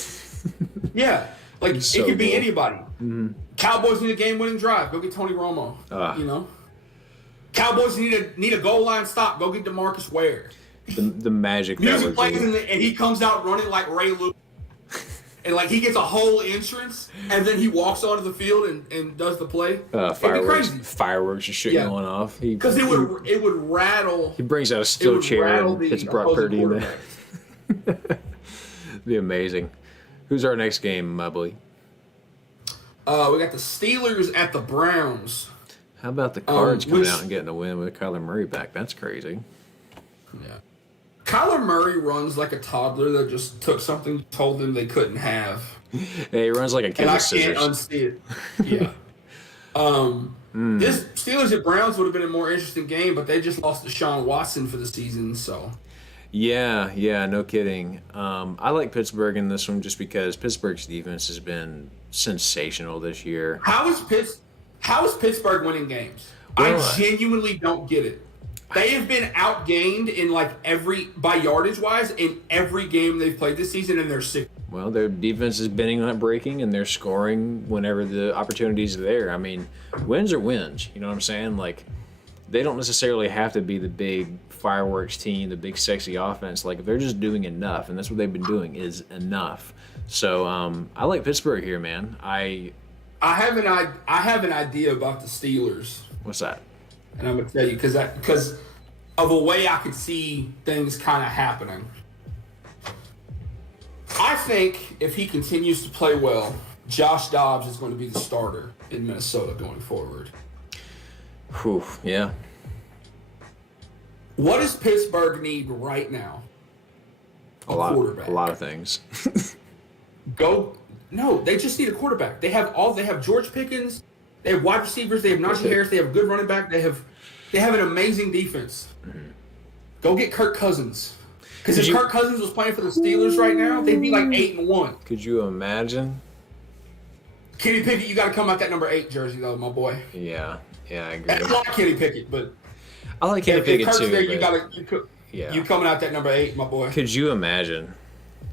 Yeah, like so it could be cool. anybody. Mm-hmm. Cowboys need a game-winning drive. Go get Tony Romo. You know, Cowboys need a goal line stop. Go get DeMarcus Ware. The magic. Music plays and he comes out running like Ray Lewis. And like he gets a whole entrance, and then he walks onto the field and does the play. Fireworks just shooting going off. Because it would rattle. He brings out a steel chair and hits Brock Purdy in there. It'd be amazing. Who's our next game, my boy? We got the Steelers at the Browns. How about the Cards coming out and getting a win with Kyler Murray back? That's crazy. Yeah. Kyler Murray runs like a toddler that just took something, told them they couldn't have. Hey, he runs like a kid with scissors. And I can't unsee it. Yeah. This Steelers at Browns would have been a more interesting game, but they just lost Deshaun Watson for the season, so. Yeah, no kidding. I like Pittsburgh in this one just because Pittsburgh's defense has been sensational this year. How is Pittsburgh winning games? Well, I genuinely don't get it. They have been outgained in by yardage wise in every game they've played this season, and they're sick. Well, their defense is bending, not breaking, and they're scoring whenever the opportunities are there. I mean, wins are wins. You know what I'm saying? Like, they don't necessarily have to be the big fireworks team, the big sexy offense. Like, if they're just doing enough, and that's what they've been doing, is enough. So, I like Pittsburgh here, man. I have an idea about the Steelers. What's that? And I'm going to tell you because of a way I could see things kind of happening. I think if he continues to play well, Josh Dobbs is going to be the starter in Minnesota going forward. Whew, yeah. What does Pittsburgh need right now? A quarterback. A lot of things. No, they just need a quarterback. They have George Pickens. They have wide receivers. They have Najee Harris. They have a good running back. They have an amazing defense. Mm-hmm. Go get Kirk Cousins. Because if Kirk Cousins was playing for the Steelers right now, they'd be like 8-1. Could you imagine? Kenny Pickett, you got to come out that number 8 jersey though, my boy. Yeah, I agree. I like Kenny Pickett, but I like Kenny Pickett Kirk's too. There, you coming out that number 8, my boy. Could you imagine?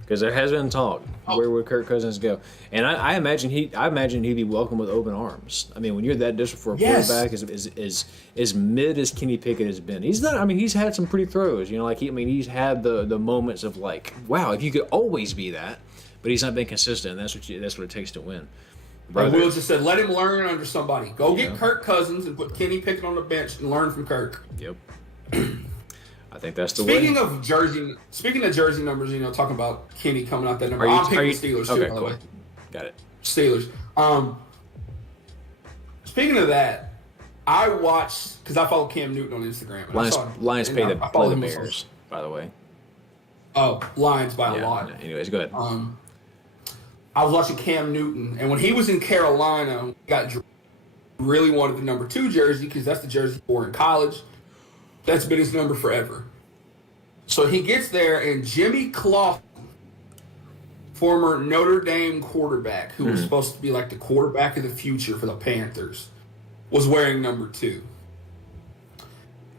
Because there has been talk. Where would Kirk Cousins go? And I imagine he'd be welcomed with open arms. I mean, when you're that desperate for a quarterback, as mid as Kenny Pickett has been, he's not. I mean, he's had some pretty throws. You know, he's had the moments of like, wow, if you could always be that, but he's not been consistent. That's what it takes to win. Will just said, let him learn under somebody. Go get Kirk Cousins and put Kenny Pickett on the bench and learn from Kirk. Yep. I think that's the way. Speaking of jersey numbers, talking about Kenny coming out that number. I'm picking Steelers too, by the way. Got it. Steelers. Speaking of that, I watched because I follow Cam Newton on Instagram. Lions play the Bears, by the way. Oh, Lions by a lot. Anyways, go ahead. I was watching Cam Newton, and when he was in Carolina, really wanted the number 2 jersey because that's the jersey he wore in college. That's been his number forever. So he gets there, and Jimmy Clausen, former Notre Dame quarterback, who was supposed to be like the quarterback of the future for the Panthers, was wearing number 2.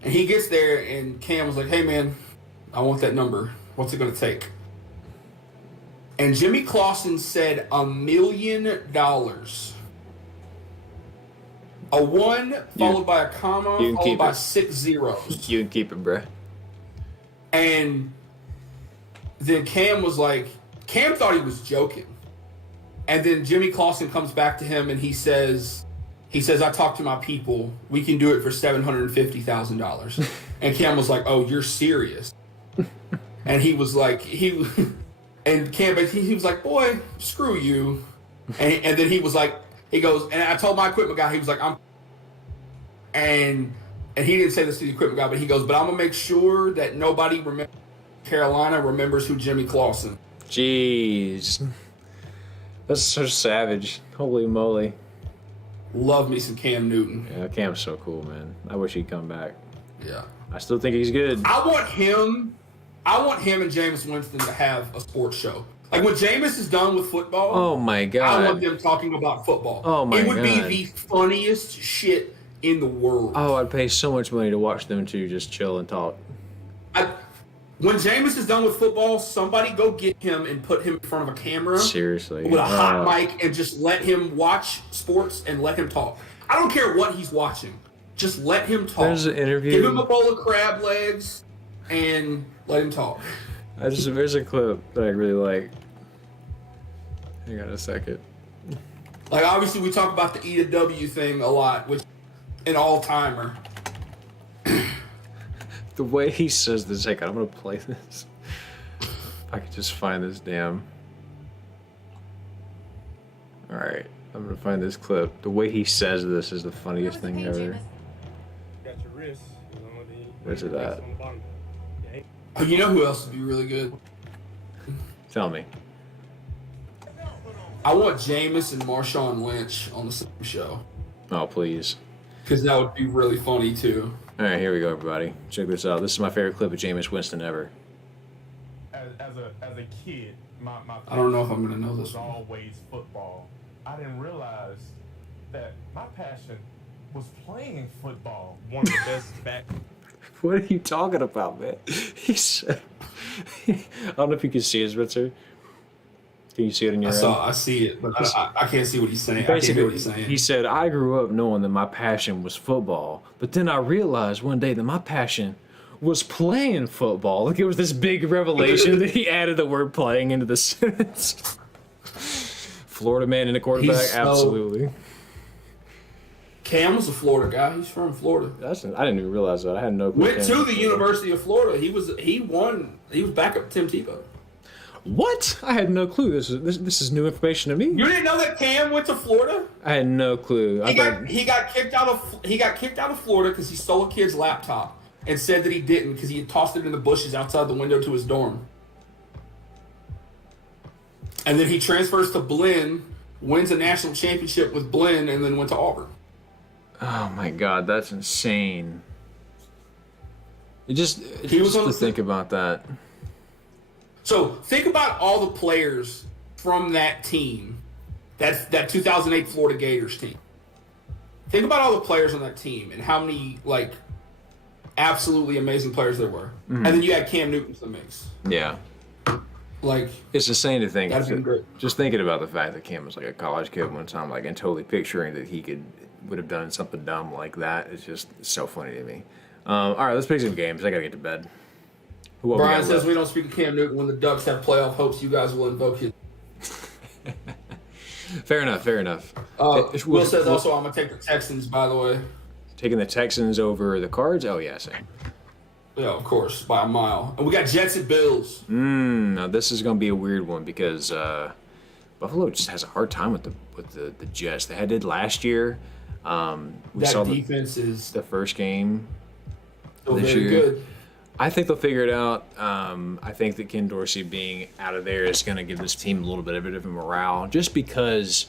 And he gets there, and Cam was like, hey, man, I want that number. What's it going to take? And Jimmy Clausen said $1 million. A 1 followed by a comma followed by 6 zeros. You can keep it, bruh. And then Cam thought he was joking. And then Jimmy Clausen comes back to him and he says, I talked to my people. We can do it for $750,000. And Cam was like, oh, you're serious. And he was like, and Cam, he was like, boy, screw you. And then he was like, he goes, and I told my equipment guy, he was like, and he didn't say this to the equipment guy, but he goes, but I'm going to make sure that nobody Carolina remembers who Jimmy Clausen. Jeez. That's so savage. Holy moly. Love me some Cam Newton. Yeah, Cam's so cool, man. I wish he'd come back. Yeah. I still think he's good. I want him and Jameis Winston to have a sports show. Like when Jameis is done with football. Oh my God. I want them talking about football. Oh my God. It would be the funniest shit in the world. Oh, I'd pay so much money to watch them two just chill and talk. When Jameis is done with football, somebody go get him and put him in front of a camera. Seriously. With a hot mic and just let him watch sports and let him talk. I don't care what he's watching. Just let him talk. There's an interview. Give him a bowl of crab legs and let him talk. There's a clip that I really like. Hang on a second. Like, obviously, we talk about the E to W thing a lot, which an all-timer. The way he says this, like, I'm going to play this. If I could just find this damn... Alright, I'm going to find this clip. The way he says this is the funniest thing ever. Got your wrist, Where's it at? Oh, you know who else would be really good? Tell me. I want Jameis and Marshawn Lynch on the same show. Oh, please. Because that would be really funny, too. Alright, here we go, everybody. Check this out. This is my favorite clip of Jameis Winston ever. As a kid, my I don't know if I'm going to know this was one. always football. I didn't realize that my passion was playing football. One of the best back. What are you talking about, man? He said... I don't know if you can see it, Spencer. Can you see it in your I see it, but I can't see what he's saying. Basically, I can't hear what he's saying. he said, I grew up knowing that my passion was football, but then I realized one day that my passion was playing football. Like, it was this big revelation that he added the word playing into the sentence. Florida man and a quarterback? Absolutely. Cam was a Florida guy. He's from Florida. I didn't even realize that. I had no clue. Went to the University of Florida. He was backup Tim Tebow. What? I had no clue. This is new information to me. You didn't know that Cam went to Florida? I had no clue. He got kicked out of Florida because he stole a kid's laptop and said that he didn't because he had tossed it in the bushes outside the window to his dorm. And then he transfers to Blinn, wins a national championship with Blinn, and then went to Auburn. Oh my God, that's insane. It just to think about that. So think about all the players from that team, that 2008 Florida Gators team. Think about all the players on that team and how many like absolutely amazing players there were. Mm-hmm. And then you had Cam Newton to the mix. Yeah. Like, it's insane to think. Great. Just thinking about the fact that Cam was like a college kid one time, like, and totally picturing that he would have done something dumb like that. It's just so funny to me. All right, let's play some games. I gotta get to bed. Brian says we don't speak of Cam Newton when the Ducks have playoff hopes. You guys will invoke his. Fair enough. Will says also I'm gonna take the Texans. By the way, taking the Texans over the Cards. Oh yeah, same. Yeah, of course, by a mile. And we got Jets and Bills. Now this is gonna be a weird one because Buffalo just has a hard time with the Jets. They did last year. We saw defense is the first game this year. Good. I think they'll figure it out. I think that Ken Dorsey being out of there is going to give this team a little bit of a different morale, just because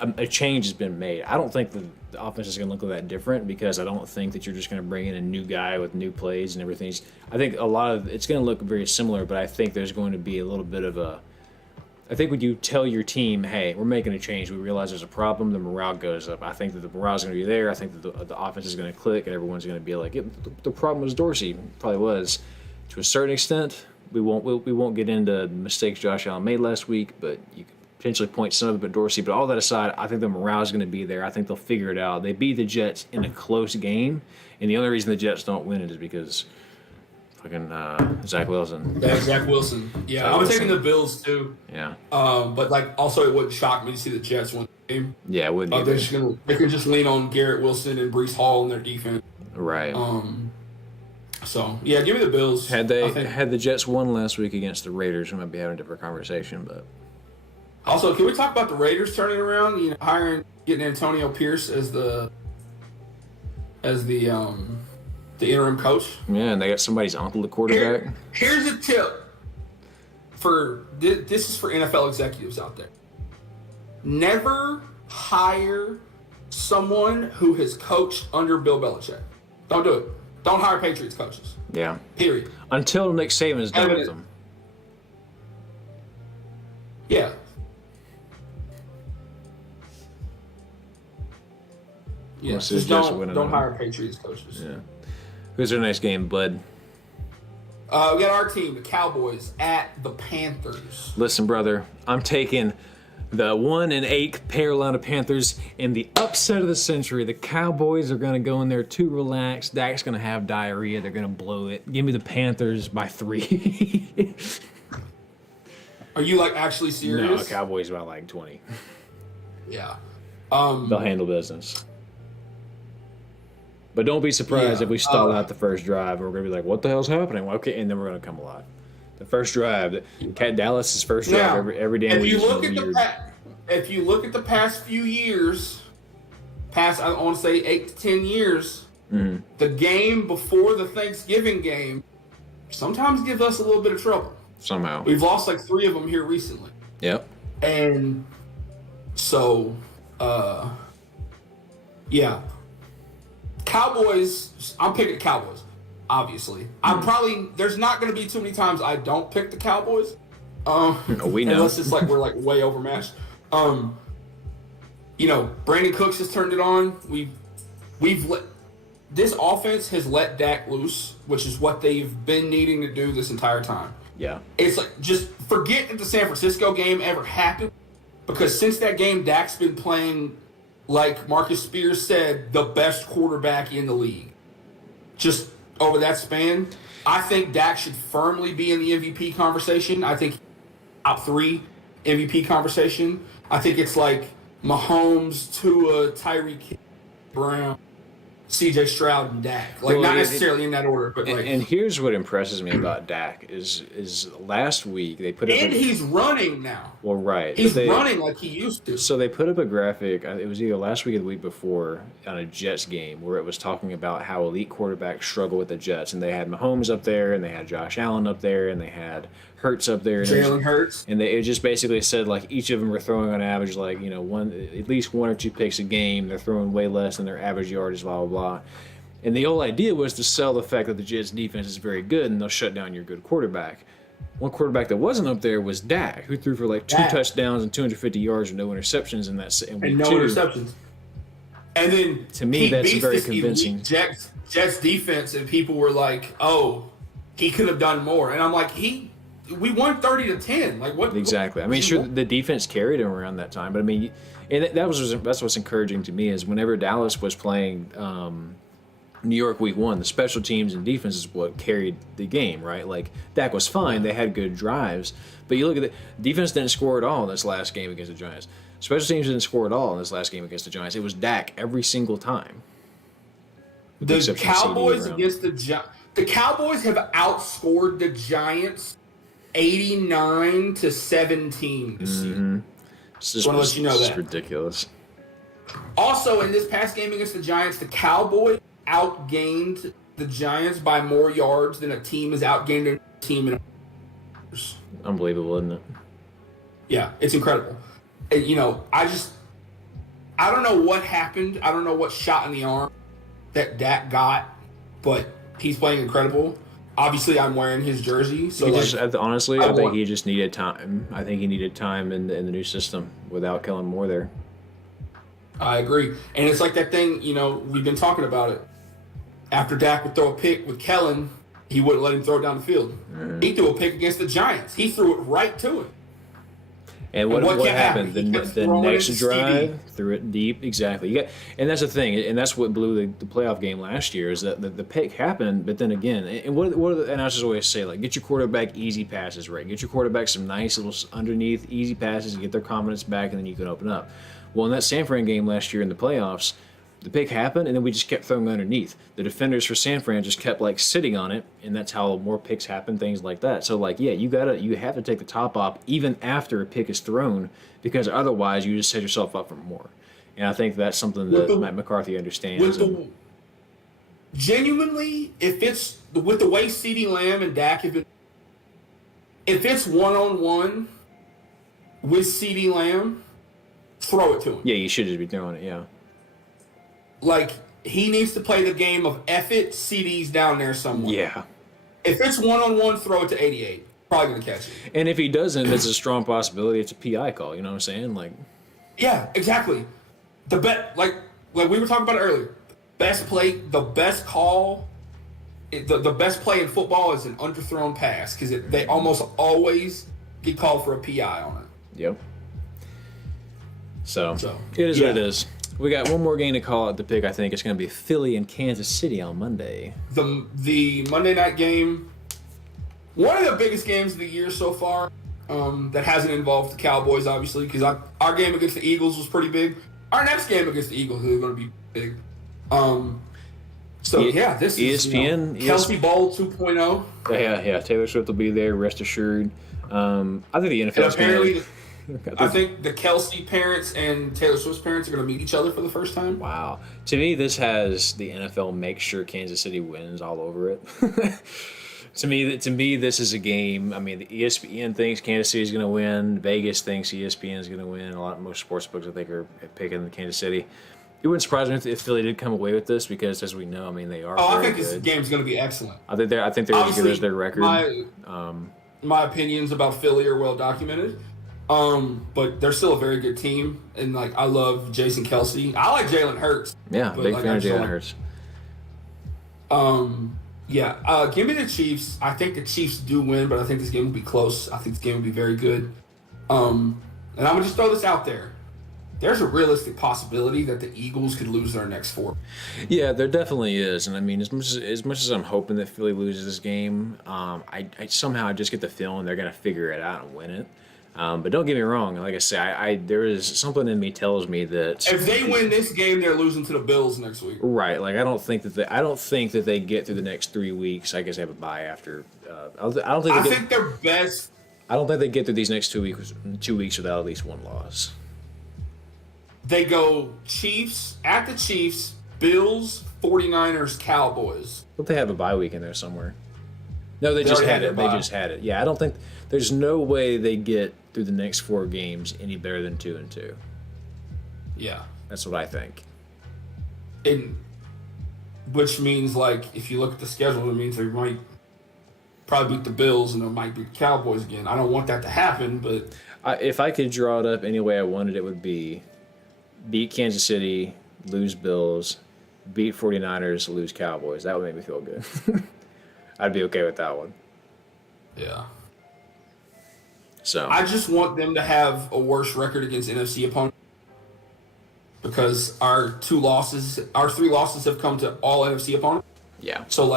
a change has been made. I don't think the offense is going to look that different because I don't think that you're just going to bring in a new guy with new plays and everything. I think a lot of it's going to look very similar, but I think there's going to be a little bit of a. I think when you tell your team, hey, we're making a change, we realize there's a problem, the morale goes up. I think that the morale is going to be there. I think that the offense is going to click, and everyone's going to be like, the problem was Dorsey. Probably was. To a certain extent, we won't get into mistakes Josh Allen made last week, but you could potentially point some of it at Dorsey. But all that aside, I think the morale is going to be there. I think they'll figure it out. They beat the Jets in a close game, and the only reason the Jets don't win it is because fucking Zach Wilson. Yeah, Zach Wilson. Yeah, I'm taking the Bills too. Yeah. But like, also, it wouldn't shock me to see the Jets win the game. Yeah, it wouldn't. They could just lean on Garrett Wilson and Breece Hall in their defense. Right. So yeah, give me the Bills. Had the Jets won last week against the Raiders, we might be having a different conversation. But also, can we talk about the Raiders turning around? You know, getting Antonio Pierce as the interim coach. Yeah, and they got somebody's uncle at quarterback. Here's a tip this is for NFL executives out there. Never hire someone who has coached under Bill Belichick. Don't do it. Don't hire Patriots coaches. Yeah. Period. Until Nick Saban's done with them. Yeah. Yeah. Just don't hire Patriots coaches. Yeah. Who's our next game, bud? We got our team, the Cowboys, at the Panthers. Listen, brother, I'm taking the 1-8 Carolina Panthers in the upset of the century. The Cowboys are going to go in there too relaxed. Dak's going to have diarrhea. They're going to blow it. Give me the Panthers by 3. Are you like actually serious? No, the Cowboys by like 20. Yeah. They'll handle business. But don't be surprised if we stall out the first drive and we're going to be like, what the hell's happening? Well, okay, and then we're going to come alive. The first drive, Dallas's first drive every damn week. If you look at the past few years, I want to say 8 to 10 years, the game before the Thanksgiving game sometimes gives us a little bit of trouble. Somehow. We've lost like 3 of them here recently. Yep. And so, yeah. Cowboys, I'm picking Cowboys, obviously. There's not going to be too many times I don't pick the Cowboys. We know. Unless it's like we're like way overmatched. Brandon Cooks has turned it on. This offense has let Dak loose, which is what they've been needing to do this entire time. Yeah. It's like, just forget that the San Francisco game ever happened, because since that game, Dak's been playing, like Marcus Spears said, the best quarterback in the league. Just over that span, I think Dak should firmly be in the MVP conversation. I think top 3 MVP conversation. I think it's like Mahomes, Tua, Tyreek Hill, Brown, C.J. Stroud, and Dak. Like, not necessarily in that order, but like. And here's what impresses me about Dak is last week they put up. And he's running now. Well, right. He's running like he used to. So they put up a graphic. It was either last week or the week before on a Jets game where it was talking about how elite quarterbacks struggle with the Jets, and they had Mahomes up there, and they had Josh Allen up there, and they had Hurts up there. Jalen Hurts. And it just basically said like each of them were throwing on average like at least 1 or 2 picks a game. They're throwing way less than their average yardage. Blah blah blah. And the whole idea was to sell the fact that the Jets defense is very good and they'll shut down your good quarterback. One quarterback that wasn't up there was Dak, who threw for like 2 touchdowns and 250 yards and no interceptions in that. And no interceptions. And then to me, that's very convincing. Jets defense, and people were like, "Oh, he could have done more." And I'm like, we won 30-10. Like what? Exactly. I mean, sure, the defense carried him around that time, but I mean, and that's what's encouraging to me is whenever Dallas was playing New York week 1, the special teams and defense is what carried the game, right? Like Dak was fine; they had good drives, but you look at the defense didn't score at all in this last game against the Giants. Special teams didn't score at all in this last game against the Giants. It was Dak every single time. The Cowboys against the Cowboys have outscored the Giants 89-17 this season. Just want to let you know that. It's ridiculous. Also, in this past game against the Giants, the Cowboys outgained the Giants by more yards than a team has outgained a team in years. Unbelievable, isn't it? Yeah, it's incredible. And, I don't know what happened. I don't know what shot in the arm that Dak got, but he's playing incredible. Obviously, I'm wearing his jersey. So honestly, I think he just needed time. I think he needed time in the new system without Kellen Moore there. I agree. And it's like that thing, we've been talking about it. After Dak would throw a pick with Kellen, he wouldn't let him throw it down the field. He threw a pick against the Giants. He threw it right to him. And what happened? The next drive, threw it deep. Exactly. And that's the thing. And that's what blew the playoff game last year is that the pick happened. But then again, and what the announcers always say, like, get your quarterback easy passes, right? Get your quarterback some nice little underneath easy passes and get their confidence back, and then you can open up. Well, in that San Fran game last year in the playoffs, the pick happened, and then we just kept throwing underneath. The defenders for San Fran just kept like sitting on it, and that's how more picks happen, things like that. So like, yeah, you have to take the top off even after a pick is thrown, because otherwise you just set yourself up for more. And I think that's something that Matt McCarthy understands. Genuinely, if it's with the way CeeDee Lamb and Dak have been, if it's 1-on-1 with CeeDee Lamb, throw it to him. Yeah, you should just be throwing it. Yeah. Like, he needs to play the game of F it, CDs down there somewhere. Yeah. If it's one-on-one, throw it to 88. Probably going to catch it. And if he doesn't, it's a strong possibility it's a PI call. You know what I'm saying? Like, yeah, exactly. The bet, like we were talking about earlier, best play, the best call, the best play in football is an underthrown pass because they almost always get called for a PI on it. Yep. So it is what it is. We got one more game to call at the pick. I think it's going to be Philly and Kansas City on Monday. The Monday night game, one of the biggest games of the year so far. That hasn't involved the Cowboys, obviously, because our game against the Eagles was pretty big. Our next game against the Eagles is going to be big. This ESPN, is Kelsey Bowl 2.0. Yeah. Taylor Swift will be there, rest assured. I think the NFL is going to... I think the Kelsey parents and Taylor Swift's parents are going to meet each other for the first time. Wow. To me, this has the NFL make sure Kansas City wins all over it. To me, this is a game. I mean, the ESPN thinks Kansas City is going to win. Vegas thinks ESPN is going to win. Most sports books, I think, are picking Kansas City. It wouldn't surprise me if Philly did come away with this because, as we know, I mean, they are. I think this game's going to be excellent. I think they're as good as their record. My opinions about Philly are well documented. But they're still a very good team, and I love Jason Kelsey. I like Jalen Hurts. Yeah, big fan of Jalen Hurts. Give me the Chiefs. I think the Chiefs do win, but I think this game will be close. I think this game will be very good. And I'm gonna just throw this out there. There's a realistic possibility that the Eagles could lose their next 4. Yeah, there definitely is, and I mean, as much as I'm hoping that Philly loses this game, I somehow just get the feeling they're gonna figure it out and win it. But don't get me wrong. Like I say, there is something in me tells me that if they win this game, they're losing to the Bills next week. Right. Like I don't think that they get through the next 3 weeks. I guess they have a bye after. I think they're best. I don't think they get through these next 2 weeks without at least one loss. They go Chiefs, Bills, 49ers, Cowboys. Don't they have a bye week in there somewhere? No, they just had it. They just had it. Yeah, I don't think there's no way they get through the next 4 games any better than 2-2. Yeah, that's what I think. Which means, if you look at the schedule, it means they might probably beat the Bills and they might beat the Cowboys again. I don't want that to happen, but if I could draw it up any way I wanted, it would be beat Kansas City, lose Bills, beat 49ers, lose Cowboys. That would make me feel good. I'd be okay with that one. Yeah. So I just want them to have a worse record against NFC opponents because our 3 losses have come to all NFC opponents. Yeah. So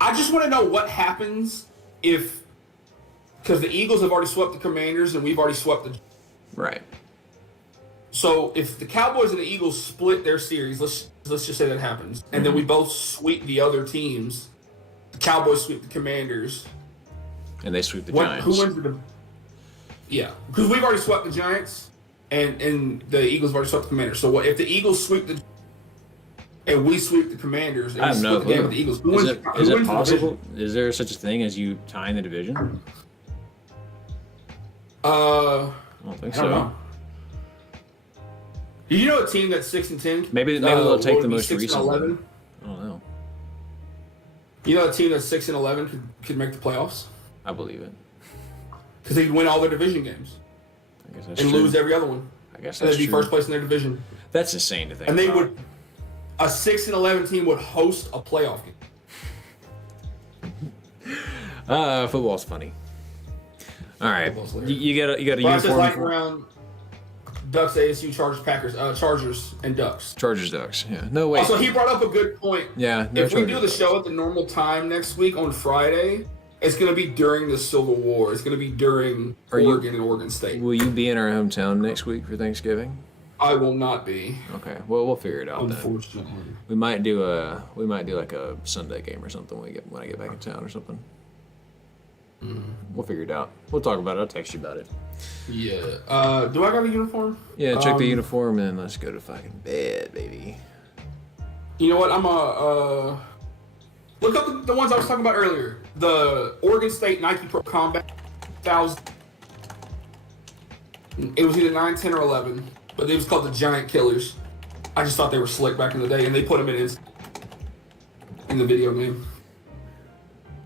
I just want to know what happens because the Eagles have already swept the Commanders and we've already swept the. Right. So if the Cowboys and the Eagles split their series, let's just say that happens, and then we both sweep the other teams. The Cowboys sweep the Commanders. And they sweep the Giants. Who wins Yeah, because we've already swept the Giants, and the Eagles have already swept the Commanders. So if the Eagles sweep and we sweep the Commanders, and we split the game with the Eagles, who wins it possible? Is there such a thing as you tying the division? I don't think so. Know. Do you know a team that's 6-10? Maybe they'll take the most recent one. I don't know. You know a team that's 6-11 could make the playoffs? I believe it. Because they'd win all their division games. I guess that's and true. Lose every other one. I guess that's and they'd be true. first place in their division. That's insane to think and about. And a 6-11 team would host a playoff game. Football's funny. All right. You got a uniform. Like around Ducks, ASU, Chargers, Packers, Chargers, and Ducks. Chargers, Ducks. Yeah. No way. Also, he brought up a good point. Yeah. If we do the show at the normal time next week on Friday, it's going to be during the Civil War. It's going to be during Oregon and Oregon State. Will you be in our hometown next week for Thanksgiving? I will not be. Okay. Well, we'll figure it out Unfortunately. then. We might do like a Sunday game or something when I get back in town or something. We'll figure it out. We'll talk about it. I'll text you about it. Yeah. Do I got a uniform? Yeah, check the uniform and let's go to fucking bed, baby. You know what? I'm look up the ones I was talking about earlier. The Oregon State Nike Pro Combat 1000. It was either 9, 10, or 11, but it was called the Giant Killers. I just thought they were slick back in the day, and they put them in the video game.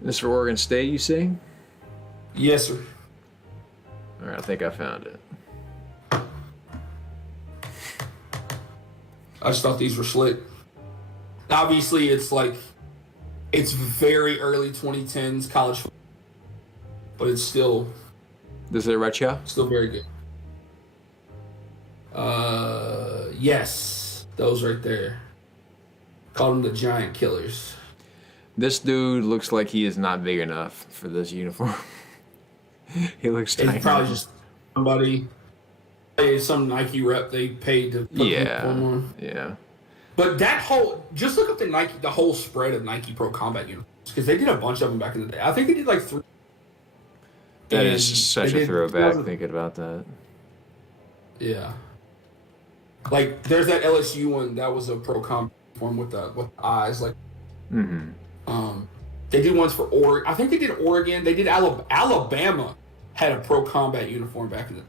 This for Oregon State, you say? Yes, sir. All right, I think I found it. I just thought these were slick. Obviously, it's very early 2010s college football, but it's still This is a retro? still very good. Yes, those right there. Call them the Giant Killers. This dude looks like he is not big enough for this uniform. He looks tiny. It's probably just some Nike rep they paid to put the uniform on. Yeah. But just look up the whole spread of Nike Pro Combat uniforms, because they did a bunch of them back in the day. I think they did like 3. That is such a throwback thinking about that. Yeah. Like, there's that LSU one that was a Pro Combat uniform with the eyes. Like, they did ones for Oregon. I think they did Oregon. They did Alabama had a Pro Combat uniform back in the,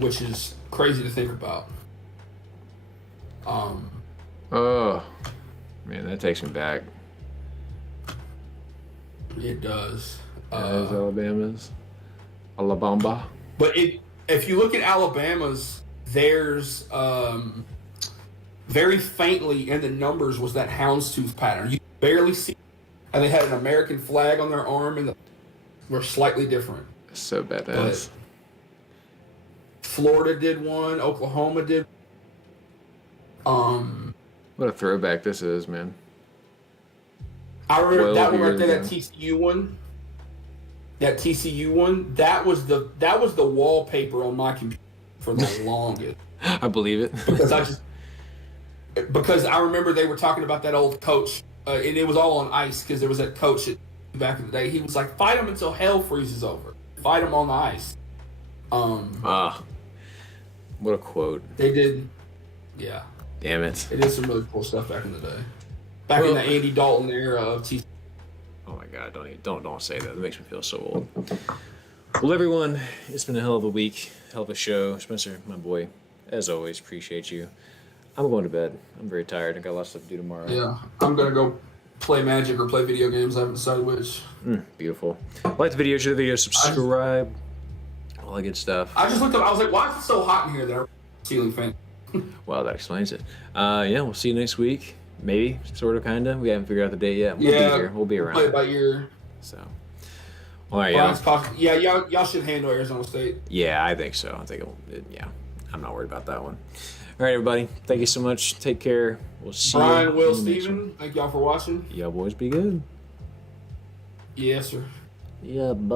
which is crazy to think about. Oh, man, that takes me back. It does. That is Alabama's. Alabama. But if you look at Alabama's, there's very faintly in the numbers was that houndstooth pattern. You could barely see it. And they had an American flag on their arm, and were slightly different. So badass. But Florida did one. Oklahoma did. What a throwback this is, man. I remember 12 that one right years there. ago. That TCU one. That TCU one. That was the wallpaper on my computer for the longest. I believe it. Because I remember they were talking about that old coach, and it was all on ice because there was that coach back in the day. He was like, "Fight them until hell freezes over. Fight them on the ice." What a quote. They did, yeah. Damn it. They did some really cool stuff back in the day. Back in the Andy Dalton era of TCU. Oh my God! Don't say that. That makes me feel so old. Well, everyone, it's been a hell of a week, hell of a show. Spencer, my boy, as always, appreciate you. I'm going to bed. I'm very tired. I got a lot of stuff to do tomorrow. Yeah, I'm gonna go play Magic or play video games. I haven't decided which. Beautiful. Like the video, share the video, subscribe, all that good stuff. I just looked up. I was like, "Why is it so hot in here?" That I'm a ceiling fan. Well, that explains it. Yeah, we'll see you next week. Maybe, sort of, kind of. We haven't figured out the date yet. We'll be here. We'll be around. Play it by ear. So, all right, y'all. Yeah, y'all should handle Arizona State. Yeah, I think so. I think yeah. I'm not worried about that one. All right, everybody. Thank you so much. Take care. We'll see you. Brian, Will, Steven, thank y'all for watching. Y'all boys be good. Yes, sir. Yeah, bye.